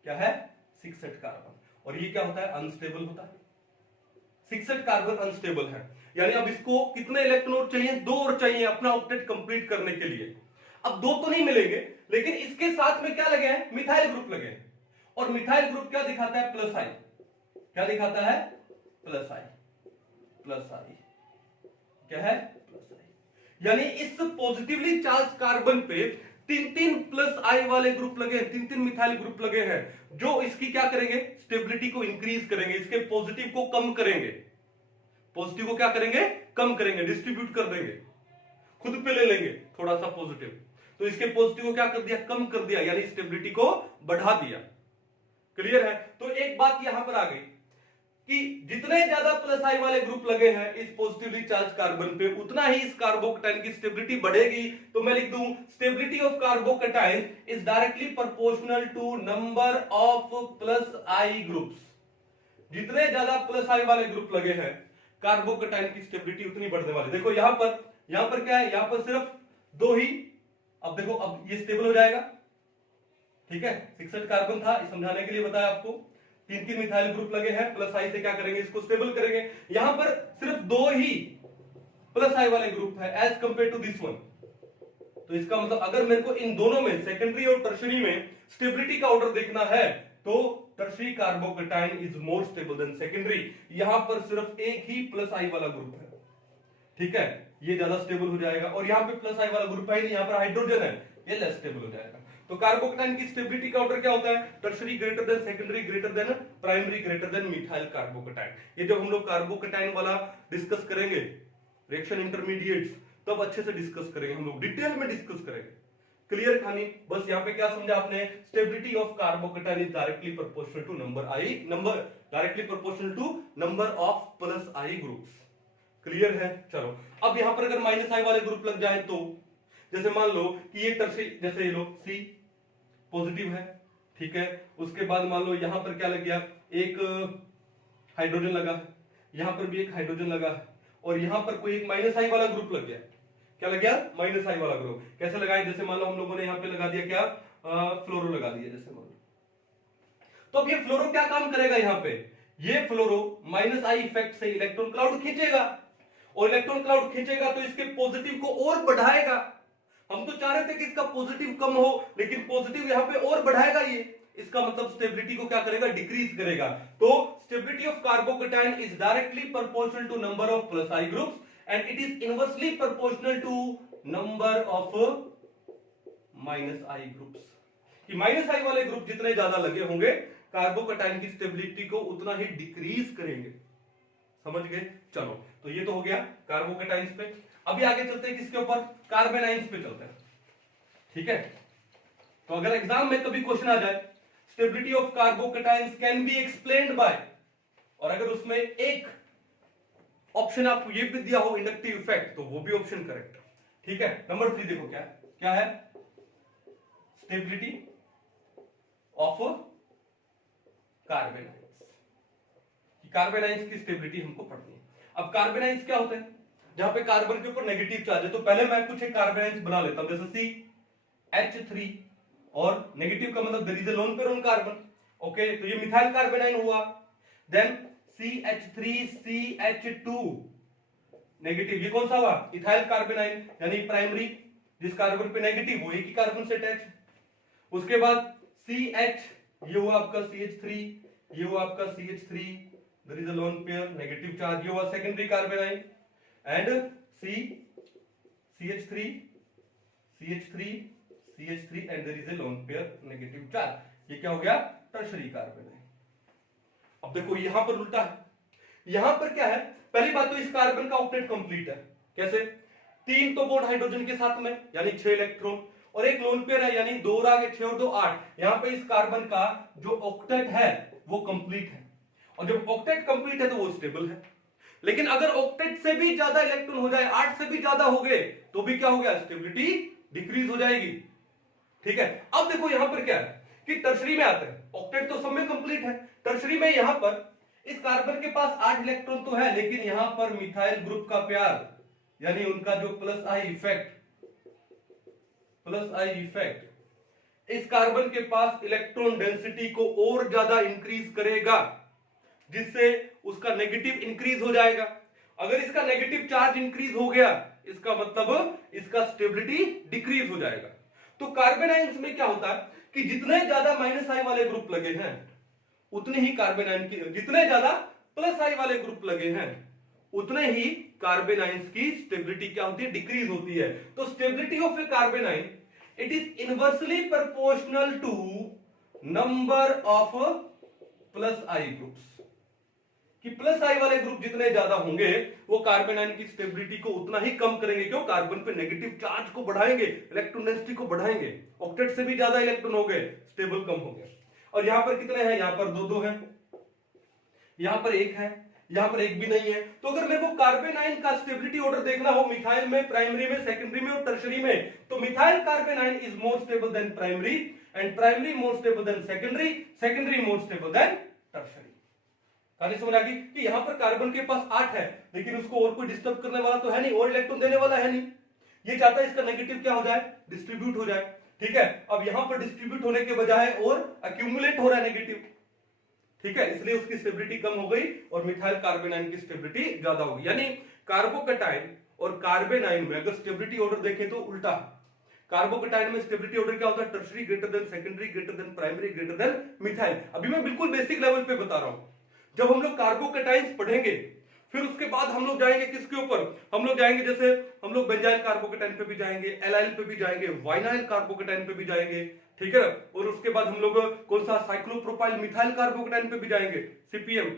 क्या है, 6th कार्बन। और ये क्या होता है, अनस्टेबल होता है, 6th कार्बन अनस्टेबल है, यानी अब इसको कितने इलेक्ट्रॉन चाहिए, 2 और चाहिए अपना ऑक्टेट कंप्लीट करने के लिए। अब 2 तो नहीं मिलेंगे, लेकिन इसके साथ में क्या लगे हैं, मिथाइल ग्रुप लगे हैं, और मिथाइल ग्रुप क्या दिखाता है, प्लस आई, क्या दिखाता है, प्लस आई, प्लस आई, क्या है, प्लस आई। यानी इस पॉजिटिवली चार्ज कार्बन पे 3 प्लस आई वाले ग्रुप लगे हैं, 3 मिथाइल ग्रुप लगे हैं, जो इसकी क्या करेंगे, स्टेबिलिटी को इंक्रीज करेंगे, इसके पॉजिटिव को कम करेंगे, पॉजिटिव को क्या करेंगे, कम करेंगे, डिस्ट्रीब्यूट कर देंगे, खुद पे ले लेंगे थोड़ा सा पॉजिटिव, तो इसके पॉजिटिव को क्या कर दिया, कम कर दिया, यानी स्टेबिलिटी को बढ़ा दिया। क्लियर है। तो एक बात यहां पर आ गई कि जितने ज्यादा प्लस आई वाले ग्रुप लगे हैं इस पॉजिटिवली चार्ज कार्बन पे, उतना ही इस कार्बोकैटायन की स्टेबिलिटी बढ़ेगी। तो मैं लिख दूं, stability of carbocation is directly proportional to number of plus I groups. जितने ज्यादा प्लस आई वाले ग्रुप लगे हैं कार्बोकैटायन की स्टेबिलिटी उतनी बढ़ने वाली। देखो यहां पर क्या है, यहां पर सिर्फ 2 ही, अब देखो अब ये स्टेबल हो जाएगा, ठीक है। 6th कार्बन था, समझाने के लिए बताया आपको, 3 मिथाइल ग्रुप लगे हैं, प्लस आई से क्या करेंगे, इसको स्टेबल करेंगे। यहां पर सिर्फ 2 ही प्लस आई वाले ग्रुप है as compare to this one. तो इसका मतलब अगर मेरे को इन दोनों में, सेकेंडरी और टर्शरी में स्टेबिलिटी का ऑर्डर देखना है, तो tertiary carbocation is more stable then secondary. यहां पर सिर्फ एक ही प्लस आई वाला ग्रुप है, ठीक है, ये ज्यादा स्टेबल हो जाएगा, और यहां पे प्लस आई वाला ग्रुप है नहीं, यहां पर हाइड्रोजन है, ये लेस स्टेबल हो जाएगा। तो कार्बोकेटाइन की स्टेबिलिटी का ऑर्डर क्या होता है? Tertiary greater than secondary greater than primary greater than methyl carbocation. ये जब हम लोग कार्बोकेटाइन वाला डिस्कस करेंगे, रिएक्शन इंटरमीडिएट्स, तब अच्छे से डिस्कस करेंगे, हम लोग डिटेल में डिस्कस करेंगे। क्लियर खानी? बस यहाँ पे क्या समझा आपने? Stability of carbocation is directly proportional to directly proportional to number of plus I groups. Clear है? चलो अब यहां पर अगर माइनस आई वाले ग्रुप लग जाए तो, जैसे मान लो कि ये टर्शरी, जैसे ये लो सी पॉजिटिव है, ठीक है, उसके बाद मान लो यहां पर क्या लग गया, एक हाइड्रोजन लगा है, यहां पर भी एक हाइड्रोजन लगा है, और यहां पर कोई एक माइनस आई वाला ग्रुप लग गया। क्या लग गया? माइनस आई वाला ग्रुप। कैसे लगाए? जैसे मान लो हम लोगों ने यहां पे लगा दिया क्या, फ्लोरो लगा दिया, जैसे मान लो, तो अब ये फ्लोरो क्या काम करेगा? यहां पे ये फ्लोरो माइनस आई इफेक्ट से इलेक्ट्रॉन क्लाउड खींचेगा, और इलेक्ट्रॉन क्लाउड खींचेगा तो इसके पॉजिटिव को और बढ़ाएगा। हम तो चाह रहे थे कि इसका पॉजिटिव कम हो, लेकिन पॉजिटिव यहां पे और बढ़ाएगा ये, इसका मतलब स्टेबिलिटी को क्या करेगा? डिक्रीज करेगा। तो stability of carbocation is directly proportional to number of plus I groups and it is inversely proportional to number of minus I groups. कि माइनस आई वाले ग्रुप जितने ज्यादा लगे होंगे, कार्बोकेटाइन की स्टेबिलिटी को उतना ही डिक्रीज करेंगे। समझ गए? चलो, तो ये तो हो गया कार्बोकेटाइन्स पे। अभी आगे चलते हैं किसके ऊपर? कार्बेनाइन्स पे चलते हैं, ठीक है। तो अगर एग्जाम में कभी क्वेश्चन आ जाए stability of carbocations can be explained by, और अगर उसमें एक ऑप्शन आपको ये भी दिया हो इंडक्टिव इफेक्ट, तो वो भी ऑप्शन करेक्ट, ठीक है। नंबर 3 देखो क्या क्या है, स्टेबिलिटी ऑफ कार्बेनाइन्स। कार्बेनाइन्स की स्टेबिलिटी हमको पढ़नी है। अब कार्बेनाइन्स क्या होते हैं? जहां पे कार्बन के ऊपर नेगेटिव चार्ज है, तो पहले मैं कुछ एक कार्बेनाइन्स बना लेता हूं, जैसे CH3, और नेगेटिव का मतलब there is a lone pair on carbon, okay, तो ये मिथाइल कार्बेनाइन हुआ। देन CH3CH2 नेगेटिव, ये कौन सा हुआ? इथाइल कार्बेनाइन, यानी प्राइमरी, जिस कार्बन पे नेगेटिव वो एक ही कार्बन से अटैच। उसके बाद CH, ये हुआ आपका CH3, ये हुआ आपका CH3, there is a lone pair negative charge, ये हुआ secondary carbonyl, and CH3 and there is a lone pair negative charge, ये क्या हो गया? tertiary carbonyl। अब देखो यहां पर उल्टा है, यहां पर क्या है? पहली बात तो इस कार्बन का ऑक्टेट कंप्लीट है। कैसे? 3 तो बॉन्ड हाइड्रोजन के साथ में, यानी 6 इलेक्ट्रॉन, और एक लोन पेयर है, यानी 2 आगे 6 और 2 8। यहां पे इस कार्बन का जो ऑक्टेट है वो कंप्लीट है, और जब ऑक्टेट कंप्लीट है तो वो स्टेबल है। लेकिन अगर ऑक्टेट से भी ज्यादा इलेक्ट्रॉन हो जाए, 8 से भी ज्यादा हो गए, तो भी क्या हो गया? स्टेबिलिटी डिक्रीज हो जाएगी, ठीक है। अब देखो यहां पर क्या है कि टर्शरी में आते हैं, ऑक्टेट तो सब में कंप्लीट है, टर्शरी में यहां पर इस कार्बन के पास 8 इलेक्ट्रॉन तो है, लेकिन यहां पर मिथाइल ग्रुप का प्यार, यानी उनका जो प्लस आई इफेक्ट इस कार्बन के पास इलेक्ट्रॉन डेंसिटी को और ज्यादा इंक्रीज करेगा, जिससे उसका नेगेटिव इंक्रीज हो जाएगा। अगर इसका नेगेटिव चार्ज इंक्रीज हो गया, इसका मतलब इसका स्टेबिलिटी डिक्रीज हो जाएगा। तो कार्बेनाइन्स में क्या होता है कि जितने ज्यादा माइनस आई वाले ग्रुप लगे हैं, उतने ही कार्बेनाइन की, जितने ज्यादा प्लस आई वाले ग्रुप लगे हैं, उतने ही कार्बेनाइन्स की स्टेबिलिटी क्या होती है? डिक्रीज होती है। तो stability of a carbanion, it is inversely proportional to number of plus I groups, कि प्लस आई वाले ग्रुप जितने ज्यादा होंगे, वो कार्बेनाइन की स्टेबिलिटी को उतना ही कम करेंगे। क्यों? कार्बन पे नेगेटिव चार्ज को बढ़ाएंगे, इलेक्ट्रॉन डेंसिटी को बढ़ाएंगे। ऑक्टेट से भी ज्यादा इलेक्ट्रॉन हो गए, स्टेबल कम हो गए। और यहां पर कितने हैं? यहां पर 2 हैं, यहां पर 1 है, यहां पर 1 भी नहीं है। तो अगर मेरे को कार्बेनाइन का स्टेबिलिटी ऑर्डर देखना हो, मिथाइल में, प्राइमरी में, सेकेंडरी में और टर्शरी में, तो methyl कार्बेनाइन is more stable then primary, and primary more stable then secondary, secondary more stable then tertiary. कहानी समझ आ गई कि यहां पर कार्बन के पास 8 है, लेकिन उसको और कोई डिस्टर्ब करने वाला तो है नहीं, और इलेक्ट्रॉन देने वाला है नहीं। ये चाहता है इसका नेगेटिव क्या हो जाए? डिस्ट्रीब्यूट हो जाए, ठीक है। अब यहां पर डिस्ट्रीब्यूट होने के बजाय और अक्यूमुलेट हो रहा है नेगेटिव, ठीक है, इसलिए उसकी स्टेबिलिटी कम हो गई और मिथाइल कार्बेनाइन की स्टेबिलिटी ज्यादा हो गई। यानी कार्बोकेटाइन और कार्बेनाइन में अगर स्टेबिलिटी ऑर्डर देखें तो उल्टा, कार्बोकेटाइन में स्टेबिलिटी ऑर्डर क्या होता है? Tertiary greater than secondary greater than primary greater than methyl. अभी मैं बिल्कुल बेसिक लेवल पे बता रहा हूं। जब हम लोग कार्बोकेटाइन्स पढ़ेंगे फिर उसके बाद हम लोग जाएंगे किसके ऊपर? हम लोग जाएंगे जैसे हम लोग बेंजाइल कार्बोकेटाइन पे भी जाएंगे, एलाइल पे भी जाएंगे, वाइनाइल कार्बोकेटाइन पे भी जाएंगे, ठीक है ना? और उसके बाद हम लोग कौन सा साइक्लोप्रोपाइल मिथाइल कार्बोकेटाइन पे भी जाएंगे, सीपीएम,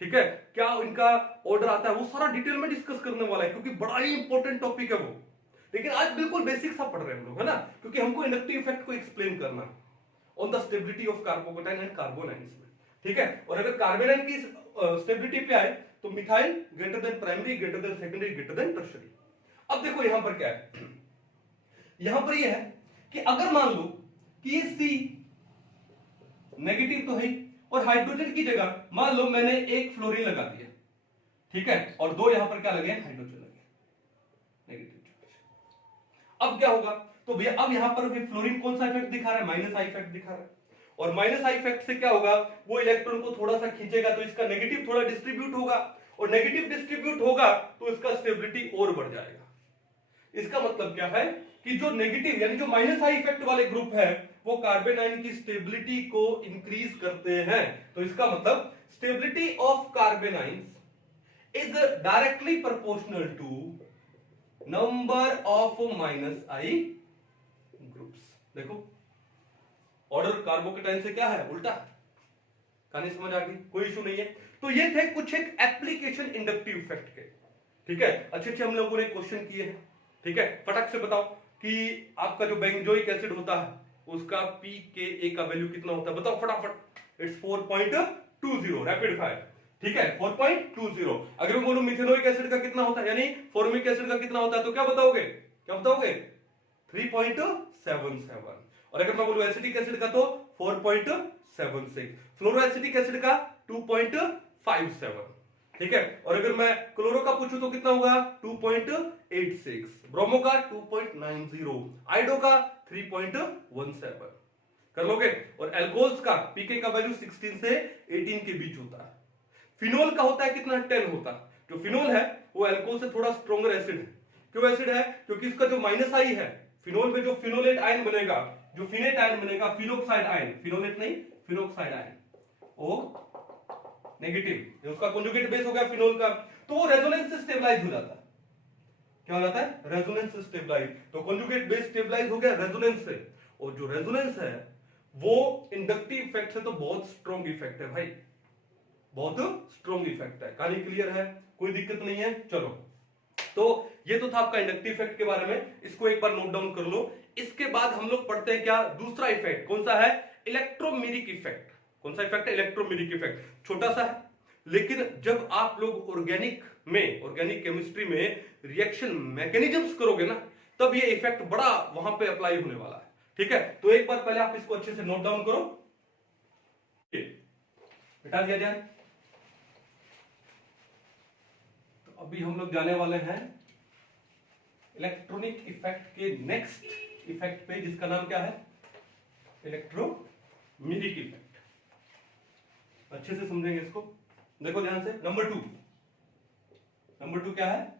ठीक है? क्या इनका ऑर्डर आता है वो सारा डिटेल में डिस्कस करने वाला है, क्योंकि बड़ा ही इंपॉर्टेंट टॉपिक है वो। लेकिन आज बिल्कुल बेसिक सा पढ़ रहे हैं हम लोग, है ना? क्योंकि हमको इंडक्टिव इफेक्ट को एक्सप्लेन करना है on the stability of carbocation and carbanions में, ठीक है? और अगर कार्बोनाइन की स्टेबिलिटी पे आए तो methyl greater than primary greater than secondary greater than tertiary. अब देखो यहां पर क्या है, यहां पर यह है कि अगर मान लो कि ये C नेगेटिव तो है और हाइड्रोजन की जगह मान लो मैंने एक फ्लोरीन लगा दिया, ठीक है? और दो यहां पर क्या लगे? हाइड्रोजन लगे, नेगेटिव चार्ज। अब क्या होगा? तो भैया अब यहां पर फ्लोरीन कौन सा इफेक्ट दिखा रहा है? माइनस आई इफेक्ट दिखा रहा है। और माइनस आई इफेक्ट से क्या होगा? वो इलेक्ट्रॉन को थोड़ा सा खींचेगा तो इसका नेगेटिव थोड़ा डिस्ट्रीब्यूट होगा, और नेगेटिव डिस्ट्रीब्यूट होगा तो इसका स्टेबिलिटी और बढ़ जाएगा। इसका मतलब क्या है कि जो नेगेटिव यानी जो माइनस आई इफेक्ट वाले ग्रुप है वो कार्बोनाइन की स्टेबिलिटी को इंक्रीज करते हैं। तो इसका मतलब stability of carbanions is directly proportional to number of minus I groups. देखो ऑर्डर कार्बोकेटाइन से क्या है? उल्टा। कहानी समझ आ गई? कोई इशू नहीं है। तो ये थे कुछ एक एप्लीकेशन इंडक्टिव इफेक्ट के, ठीक है? अच्छे हम लोगों ने क्वेश्चन किए हैं, ठीक है? फटक से बताओ कि आपका जो बेंजोइक एसिड होता है उसका pKa का वैल्यू कितना होता है? बताओ फटाफट। इट्स 4.20, रैपिड फायर, ठीक है? 4.20। अगर मैं बोलूं मिथेनोइक एसिड का कितना होता है यानी फॉर्मिक एसिड का कितना होता है तो क्या बताओगे? क्या बताओगे? 3.77। और अगर मैं बोलूं एसिटिक एसिड का तो 4.76, फ्लोरो एसिटिक एसिड का 2.57, ठीक है? और अगर मैं क्लोरो का पूछूं तो कितना होगा? 2.86, ब्रोमो का 2.90, आइडो का 3.17। कर लोगे? और एल्कोहल्स का पीके का वैल्यू 16 से 18 के बीच होता है। फिनोल का होता है कितना? 10 होता है। जो फिनोल है वो एल्कोहल से थोड़ा स्ट्रॉन्गर एसिड है। क्यों एसिड है? क्योंकि इसका जो माइनस आई है फिनोल में, जो फिनोलेट आयन बनेगा, जो फिनेट आयन बनेगा, फिनोक्साइड आयन, फिनोलेट नहीं फिनोक्साइड आयन, ओ नेगेटिव, उसका कॉन्जुगेट बेस हो गया फिनोल का, तो वो रेजोनेंस से स्टेबलाइज हो जाता है। क्या हो जाता है? रेजोनेंस से स्टेबलाइज। तो कॉन्जुगेट बेस स्टेबलाइज हो गया रेजोनेंस से, और जो रेजोनेंस है वो इंडक्टिव इफेक्ट से तो बहुत स्ट्रॉन्ग इफेक्ट है भाई, बहुत स्ट्रॉन्ग इफेक्ट है। कहानी क्लियर है? कोई दिक्कत नहीं है? चलो, तो ये तो था आपका इंडक्टिव इफेक्ट के बारे में, इसको एक बार नोट डाउन कर लो। इसके बाद हम लोग पढ़ते हैं क्या? दूसरा इफेक्ट कौन सा है? Electromeric effect. कौन सा इफेक्ट है? Electromeric effect. छोटा सा है, लेकिन जब आप लोग ऑर्गेनिक केमिस्ट्री में रिएक्शन मैकेनिज्म्स करोगे ना, तब ये इफेक्ट बड़ा वहां पे अप्लाई होने वाला है, ठीक है? तो एक बार पहले आप इसको अच्छे से नोट डाउन करो, हटा दिया जाए। तो अभी हम लोग जाने वाले हैं इलेक्ट्रॉनिक इफेक्ट के नेक्स्ट इफेक्ट पे, जिसका नाम क्या है? Electromeric effect. अच्छे से समझेंगे इसको, देखो ध्यान से। नंबर टू क्या है?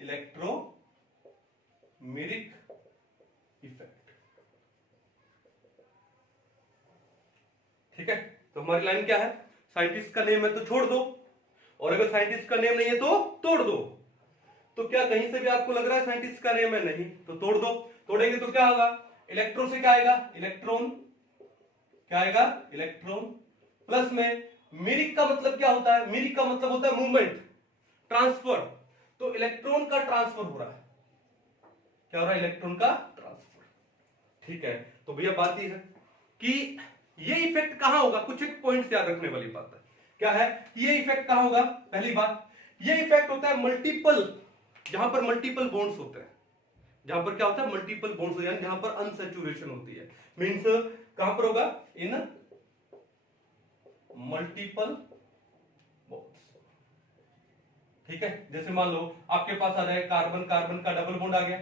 इलेक्ट्रोमेरिक इफेक्ट, ठीक है? तो हमारी लाइन क्या है? साइंटिस्ट का नेम है तो छोड़ दो, और अगर साइंटिस्ट का नेम नहीं है तो तोड़ दो। तो क्या कहीं से भी आपको लग रहा है साइंटिस्ट का नेम है? नहीं, तो तोड़ दो। तोड़ेंगे तो क्या होगा? इलेक्ट्रो से क्या आएगा? इलेक्ट्रॉन। क्या आएगा? इलेक्ट्रॉन। प्लस में मेरिक का मतलब क्या होता है? मेरिक का मतलब होता है मूवमेंट, ट्रांसफर। तो इलेक्ट्रॉन का ट्रांसफर हो रहा है। क्या हो रहा है? इलेक्ट्रॉन का ट्रांसफर, ठीक है? तो भैया बात यह है कि ये इफेक्ट कहां होगा? कुछ एक पॉइंट्स याद रखने वाली बात है। क्या है? ये इफेक्ट कहां होगा? पहली बात, ये इफेक्ट होता है मल्टीपल, जहां पर मल्टीपल बॉन्ड्स होते हैं। जहां पर क्या होता है? मल्टीपल बॉन्ड्स, यानी जहां पर अनसैचुरेशन होती है। मींस कहां पर होगा? इन मल्टीपल बॉन्ड्स, ठीक है? जैसे मान लो आपके पास आ जाए कार्बन कार्बन का डबल बॉन्ड आ गया,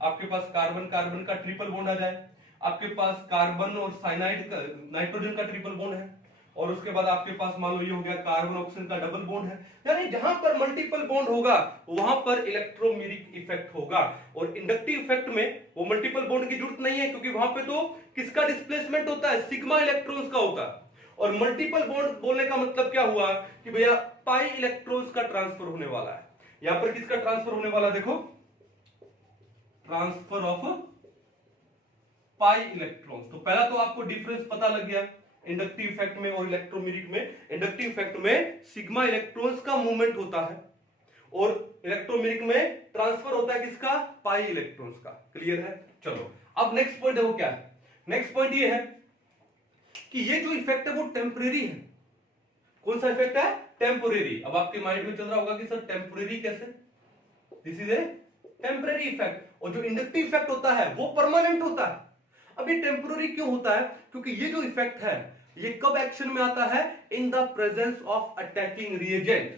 आपके पास कार्बन कार्बन का ट्रिपल बॉन्ड आ जाए, आपके पास कार्बन और साइनाइड का, नाइट्रोजन का ट्रिपल बॉन्ड है, और उसके बाद आपके पास मान लो ये हो गया कार्बन ऑक्सीजन का डबल बॉन्ड है। यानी जहां पर मल्टीपल बॉन्ड होगा वहां पर इलेक्ट्रोमेरिक इफेक्ट होगा। और इंडक्टिव इफेक्ट में वो मल्टीपल बॉन्ड की जरूरत नहीं है, क्योंकि वहां पे तो किसका डिस्प्लेसमेंट होता है, सिग्मा इलेक्ट्रॉन्स का होता है। और मल्टीपल बॉन्ड बोलने का मतलब क्या हुआ कि भैया पाई इलेक्ट्रॉन्स का ट्रांसफर होने वाला है। यहां पर किसका ट्रांसफर होने वाला है, देखो ट्रांसफर ऑफ पाई इलेक्ट्रॉन्स। तो पहला तो आपको डिफरेंस पता लग गया इंडक्टिव इफेक्ट में और इलेक्ट्रोमेरिक में। इंडक्टिव इफेक्ट में सिग्मा इलेक्ट्रॉन्स का मूवमेंट होता है और इलेक्ट्रोमेरिक में ट्रांसफर होता है किसका, पाई इलेक्ट्रॉन्स का। क्लियर है? चलो अब नेक्स्ट पॉइंट देखो क्या है। नेक्स्ट पॉइंट ये है कि ये जो इफेक्ट है वो टेम्परेरी है। कौन सा इफेक्ट है, टेम्परेरी। अब आपके माइंड में चल रहा होगा कि सर टेम्परेरी कैसे, this is a temporary effect. और जो इंडक्टिव इफेक्ट होता है वो परमानेंट होता है। अब ये टेम्परेरी क्यों होता है, क्योंकि ये जो इफेक्ट है ये कब एक्शन में आता है, in the presence of attacking reagent.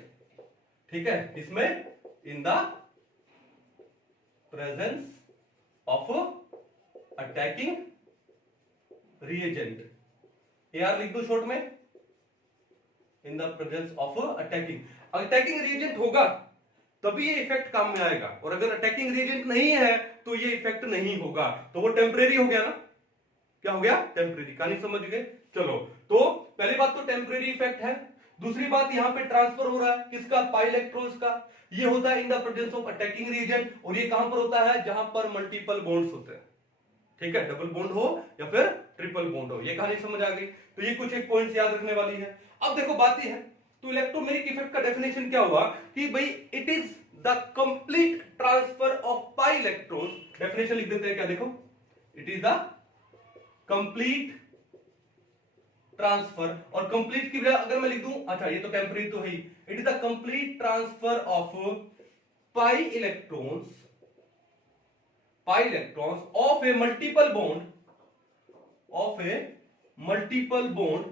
ठीक है, इसमें in the presence of attacking reagent, यार लिख दो शॉर्ट में, in the presence of attacking reagent होगा तभी ये इफेक्ट काम में आएगा। और अगर अटैकिंग रिएजेंट नहीं है तो ये इफेक्ट नहीं होगा। तो वो टेम्परेरी हो गया ना, क्या हो गया, टेम्परेरी। कहानी समझ गए? चलो, तो पहली बात तो टेम्परेरी इफेक्ट है। दूसरी बात यहां पे ट्रांसफर हो रहा है किसका, पाई इलेक्ट्रॉन्स का। ये होता है in the presence of attacking reagent. और ये कहां पर होता है, जहां पर मल्टीपल बॉन्ड्स होते हैं। ठीक है, डबल बॉन्ड हो या फिर ट्रिपल बॉन्ड हो। ये कहानी समझ आ गई। तो ये कुछ एक पॉइंट्स याद रखने वाली है। अब देखो बात ये है, तो इलेक्ट्रोमेरिक इफेक्ट का डेफिनेशन क्या हुआ कि भाई it is the complete transfer of pi electrons. Definition लिख देते हैं क्या, देखो it is the complete transfer. और कंप्लीट की अगर मैं लिख दूं, अच्छा ये तो टेम्परेरी तो है ही, it is the complete transfer of pi electrons of a multiple bond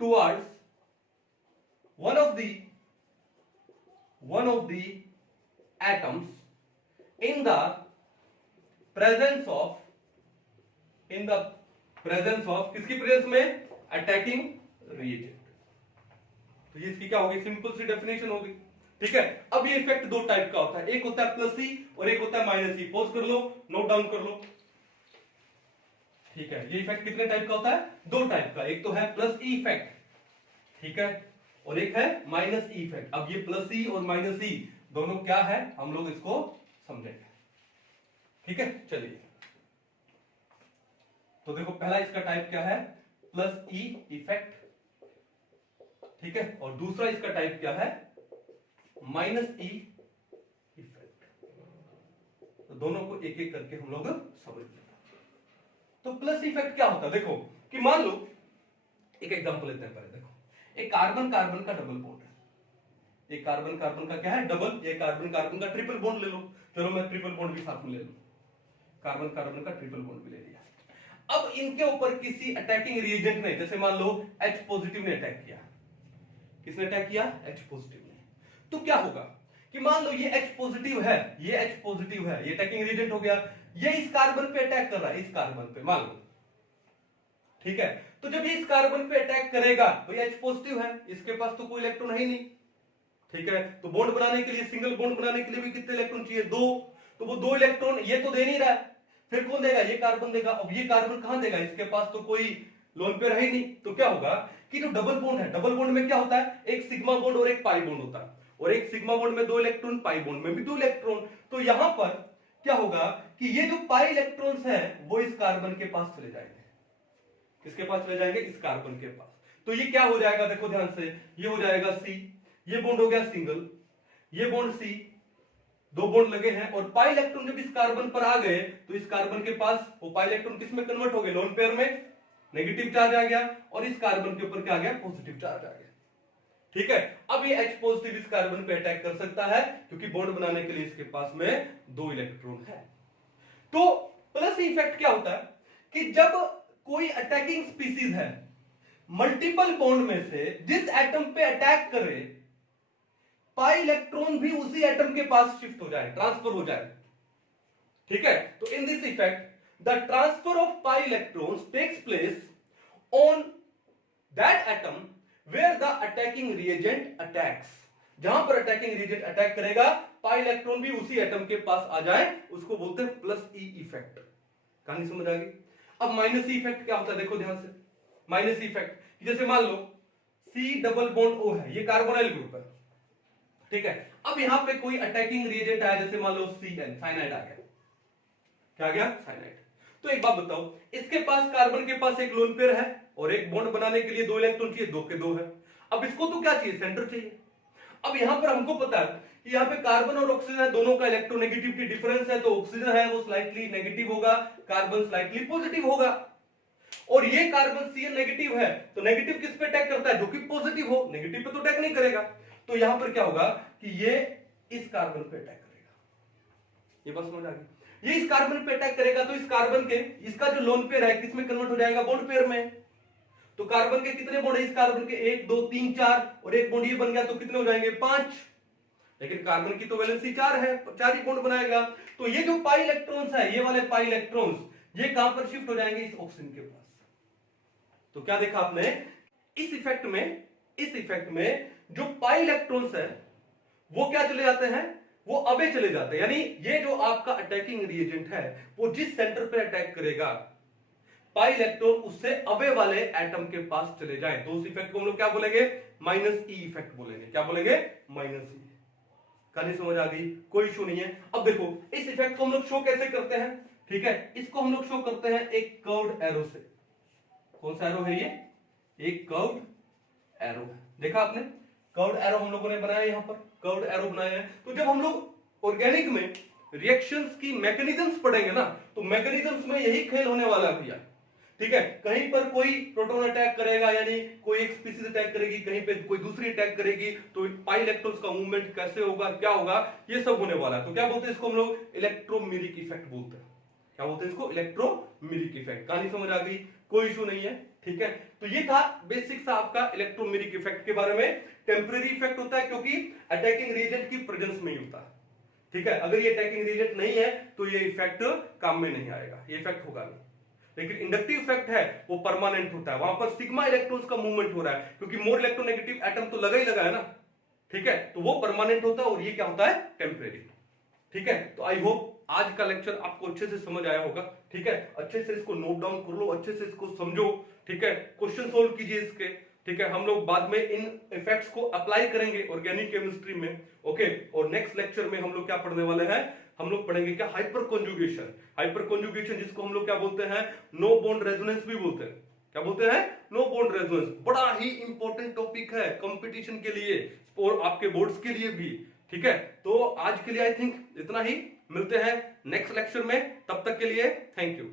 towards one of the atoms in the presence of किसकी प्रेजेंस में, अटैकिंग रिएजेंट। तो ये इसकी क्या होगी, सिंपल सी डेफिनेशन होगी। ठीक है, अब ये इफेक्ट दो टाइप का होता है, एक होता है प्लस ई और एक होता है माइनस ई। पॉज कर लो, नोट डाउन कर लो। ठीक है, ये इफेक्ट कितने टाइप का होता है, दो टाइप का। एक तो है प्लस ई इफेक्ट, ठीक है, और एक है माइनस ई इफेक्ट। अब ये प्लस ई और माइनस ई दोनों क्या है, हम लोग इसको समझेंगे। ठीक है, चलिए तो देखो पहला इसका टाइप क्या है, प्लस ई इफेक्ट। ठीक है, और दूसरा इसका टाइप क्या है, माइनस ई इफेक्ट। तो दोनों को एक एक करके हम लोग समझ लेते हैं। तो प्लस इफेक्ट क्या होता है, देखो कि मान लो एक एग्जांपल लेते हैं पहले। देखो एक कार्बन कार्बन का डबल बॉन्ड है, एक कार्बन कार्बन का क्या है, डबल, ये कार्बन कार्बन का ट्रिपल बॉन्ड ले लो। चलो मैं ट्रिपल बॉन्ड भी साथ में ले लूं, कार्बन कार्बन का ट्रिपल बॉन्ड भी ले लिया। अब इनके ऊपर किसी अटैकिंग रिएजेंट ने, जैसे मान लो H पॉजिटिव ने अटैक किया। किसने अटैक किया, H पॉजिटिव ने। तो क्या होगा कि मान लो ये H पॉजिटिव है, ये H पॉजिटिव है, ये अटैकिंग रिएजेंट हो गया। ये इस कार्बन पे अटैक कर रहा है, इस कार्बन पे मान लो। ठीक है, तो जब ये इस कार्बन पे अटैक करेगा, भाई H पॉजिटिव है, इसके पास तो कोई इलेक्ट्रॉन है ही नहीं। ठीक है, तो बॉन्ड बनाने के लिए, सिंगल बॉन्ड बनाने के लिए भी कितने इलेक्ट्रॉन चाहिए, दो। तो वो दो इलेक्ट्रॉन ये तो दे नहीं रहा है, फिर कौन देगा, ये कार्बन देगा। अब ये कार्बन कहां देगा, इसके पास तो कोई लोन पेयर है ही नहीं। तो क्या होगा कि जो डबल बॉन्ड है, डबल बॉन्ड में क्या होता है, एक सिग्मा बॉन्ड और एक पाई बॉन्ड होता है। और एक सिग्मा बॉन्ड में दो इलेक्ट्रॉन, पाई बॉन्ड में भी दो इलेक्ट्रॉन। तो यहां पर क्या होगा कि ये जो पाई इलेक्ट्रॉन्स है वो इस कार्बन के पास चले जाएंगे। किसके पास चले जाएंगे, इस कार्बन के पास। तो ये क्या हो जाएगा, देखो ध्यान से, ये हो जाएगा सी, ये बॉन्ड हो गया सिंगल, ये बॉन्ड सी, दो बॉन्ड लगे हैं। और पाई इलेक्ट्रॉन जब इस कार्बन पर आ गए तो इस कार्बन के पास वो पाई इलेक्ट्रॉन किस में कन्वर्ट हो गए, लोन पेयर में, नेगेटिव चार्ज आ गया। और इस कार्बन के ऊपर क्या आ गया, पॉजिटिव चार्ज आ गया। ठीक है, अब ये H पॉजिटिव इस कार्बन पे अटैक कर सकता है क्योंकि बॉन्ड बनाने के लिए इसके पास में दो इलेक्ट्रॉन है। तो प्लस इफेक्ट क्या होता है कि जब कोई अटैकिंग स्पीसीज है, मल्टीपल बॉन्ड में से जिस एटम पे अटैक करे, पाई इलेक्ट्रॉन भी उसी एटम के पास शिफ्ट हो जाए, ट्रांसफर हो जाए। ठीक है, तो in this effect the transfer of pi electrons takes place on that atom where the attacking reagent attacks, जहां पर अटैकिंग रिएजेंट अटैक करेगा पाई इलेक्ट्रॉन भी उसी एटम के पास आ जाए, उसको बोलते हैं प्लस ई इफेक्ट। कहानी समझ आ गई? अब माइनस ई इफेक्ट क्या होता है, देखो ध्यान से। माइनस ई इफेक्ट जैसे मान लो सी डबल बॉन्ड ओ है, ये कार्बोनाइल ग्रुप है, ठीक है। अब यहां पे कोई अटैकिंग रिएजेंट आया, जैसे मान लो CN, साइनाइड आ गया। क्या आ गया? साइनाइड। तो एक बात बताओ, इसके पास कार्बन के पास एक लोन पेयर है और एक बॉन्ड बनाने के लिए 2 इलेक्ट्रॉन चाहिए, 2 के 2 है। अब इसको तो क्या चाहिए? सेंटर चाहिए। अब यहां पर हमको पता है कि यहां पे कार्बन और ऑक्सीजन है, दोनों का इलेक्ट्रोनेगेटिविटी डिफरेंस है, तो ऑक्सीजन है वो स्लाइटली नेगेटिव होगा, कार्बन स्लाइटली पॉजिटिव होगा। और ये कार्बन CN नेगेटिव है, तो नेगेटिव किस पे अटैक करता है? जो कि पॉजिटिव हो, नेगेटिव पे तो अटैक नहीं करेगा। तो यहां पर क्या होगा कि ये इस कार्बन पे अटैक करेगा। ये बात समझ आ गई? ये इस कार्बन पे अटैक करेगा, तो इस कार्बन के, इसका जो लोन पेयर है किसमें कन्वर्ट हो जाएगा? बॉन्ड पेयर में। तो कार्बन के कितने बॉन्ड है इस कार्बन के? 1 2 3 4, और एक बॉन्ड ये बन गया, तो कितने हो जाएंगे? 5। लेकिन कार्बन की तो वैलेंसी 4 है, 4 ही बॉन्ड बनाएगा। तो ये जो पाई इलेक्ट्रॉन्स है, ये वाले पाई इलेक्ट्रॉन्स, ये कहां पर शिफ्ट हो जाएंगे? इस ऑक्सीजन के पास। तो क्या देखा आपने? इस इफेक्ट में जो पाई इलेक्ट्रॉन्स है वो क्या चले जाते हैं? वो अवे चले जाते हैं। यानी ये जो आपका अटैकिंग रिएजेंट है वो जिस सेंटर पे अटैक करेगा, पाई इलेक्ट्रॉन उससे अवे वाले एटम के पास चले जाए, तो उस इफेक्ट को हम लोग क्या बोलेंगे? माइनस ई इफेक्ट बोलेंगे। क्या बोलेंगे? माइनस ई। कहानी समझ आ गई? कोई इशू नहीं है। अब देखो इस इफेक्ट को हम लोग शो कैसे करते हैं, ठीक है। इसको हम लोग शो करते हैं एक कर्व्ड एरो से। कौन सा एरो है ये? एक कर्व्ड एरो है। देखा आपने? कर्व्ड एरो हम लोगों ने बनाया, यहां पर कर्व्ड एरो बनाया है। तो जब हम लोग ऑर्गेनिक में रिएक्शंस की मैकेनिज्म्स पढ़ेंगे ना, तो मैकेनिज्म्स में यही खेल होने वाला है भैया, ठीक है। कहीं पर कोई प्रोटॉन अटैक करेगा, यानी कोई एक स्पीशीज अटैक करेगी, कहीं पे कोई दूसरी अटैक करेगी, तो पाई इलेक्ट्रॉन्स का मूवमेंट कैसे होगा, क्या होगा, ये सब होने वाला है। तो क्या बोलते हैं इसको हम लोग? इलेक्ट्रोमिरिक इफेक्ट बोलते हैं। क्या बोलते हैं इसको? इलेक्ट्रोमिरिक इफेक्ट। कहानी समझ आ गई? कोई इशू नहीं है, ठीक है। तो ये था बेसिक सा आपका इलेक्ट्रोमिरिक इफेक्ट के बारे में। टेम्परेरी इफेक्ट होता है क्योंकि अटैकिंग रिएजेंट की प्रेजेंस में ही होता है, ठीक है। अगर ये अटैकिंग रिएजेंट नहीं है तो ये इफेक्ट काम में नहीं आएगा, ये इफेक्ट होगा नहीं। लेकिन इंडक्टिव इफेक्ट है वो परमानेंट होता है, वहां पर सिग्मा इलेक्ट्रॉन्स का मूवमेंट हो रहा है, क्योंकि मोर इलेक्ट्रोनेगेटिव एटम तो लगा ही लगा है ना, ठीक है। तो वो परमानेंट होता है और ये क्या होता है? टेम्परेरी, ठीक है। तो आई होप आज का लेक्चर आपको अच्छे से समझ आया होगा, ठीक है। अच्छे से इसको नोट डाउन कर लो, अच्छे से इसको समझो, ठीक है। क्वेश्चन सोल्व कीजिए इसके, ठीक है। हम लोग बाद में इन इफेक्ट्स को अप्लाई करेंगे ऑर्गेनिक केमिस्ट्री में, ओके। और नेक्स्ट लेक्चर में हम लोग क्या पढ़ने वाले हैं? हम लोग पढ़ेंगे क्या? Hyper conjugation. हाइपर कॉन्जुगेशन जिसको हम लोग क्या बोलते हैं? नो बॉन्ड रेजोनेंस भी बोलते हैं। क्या बोलते हैं? No bond resonance. बड़ा ही इंपॉर्टेंट टॉपिक है कंपटीशन के लिए और आपके बोर्ड्स के लिए भी, ठीक है। तो आज के लिए आई थिंक इतना ही, मिलते हैं नेक्स्ट लेक्चर में, तब तक के लिए थैंक यू।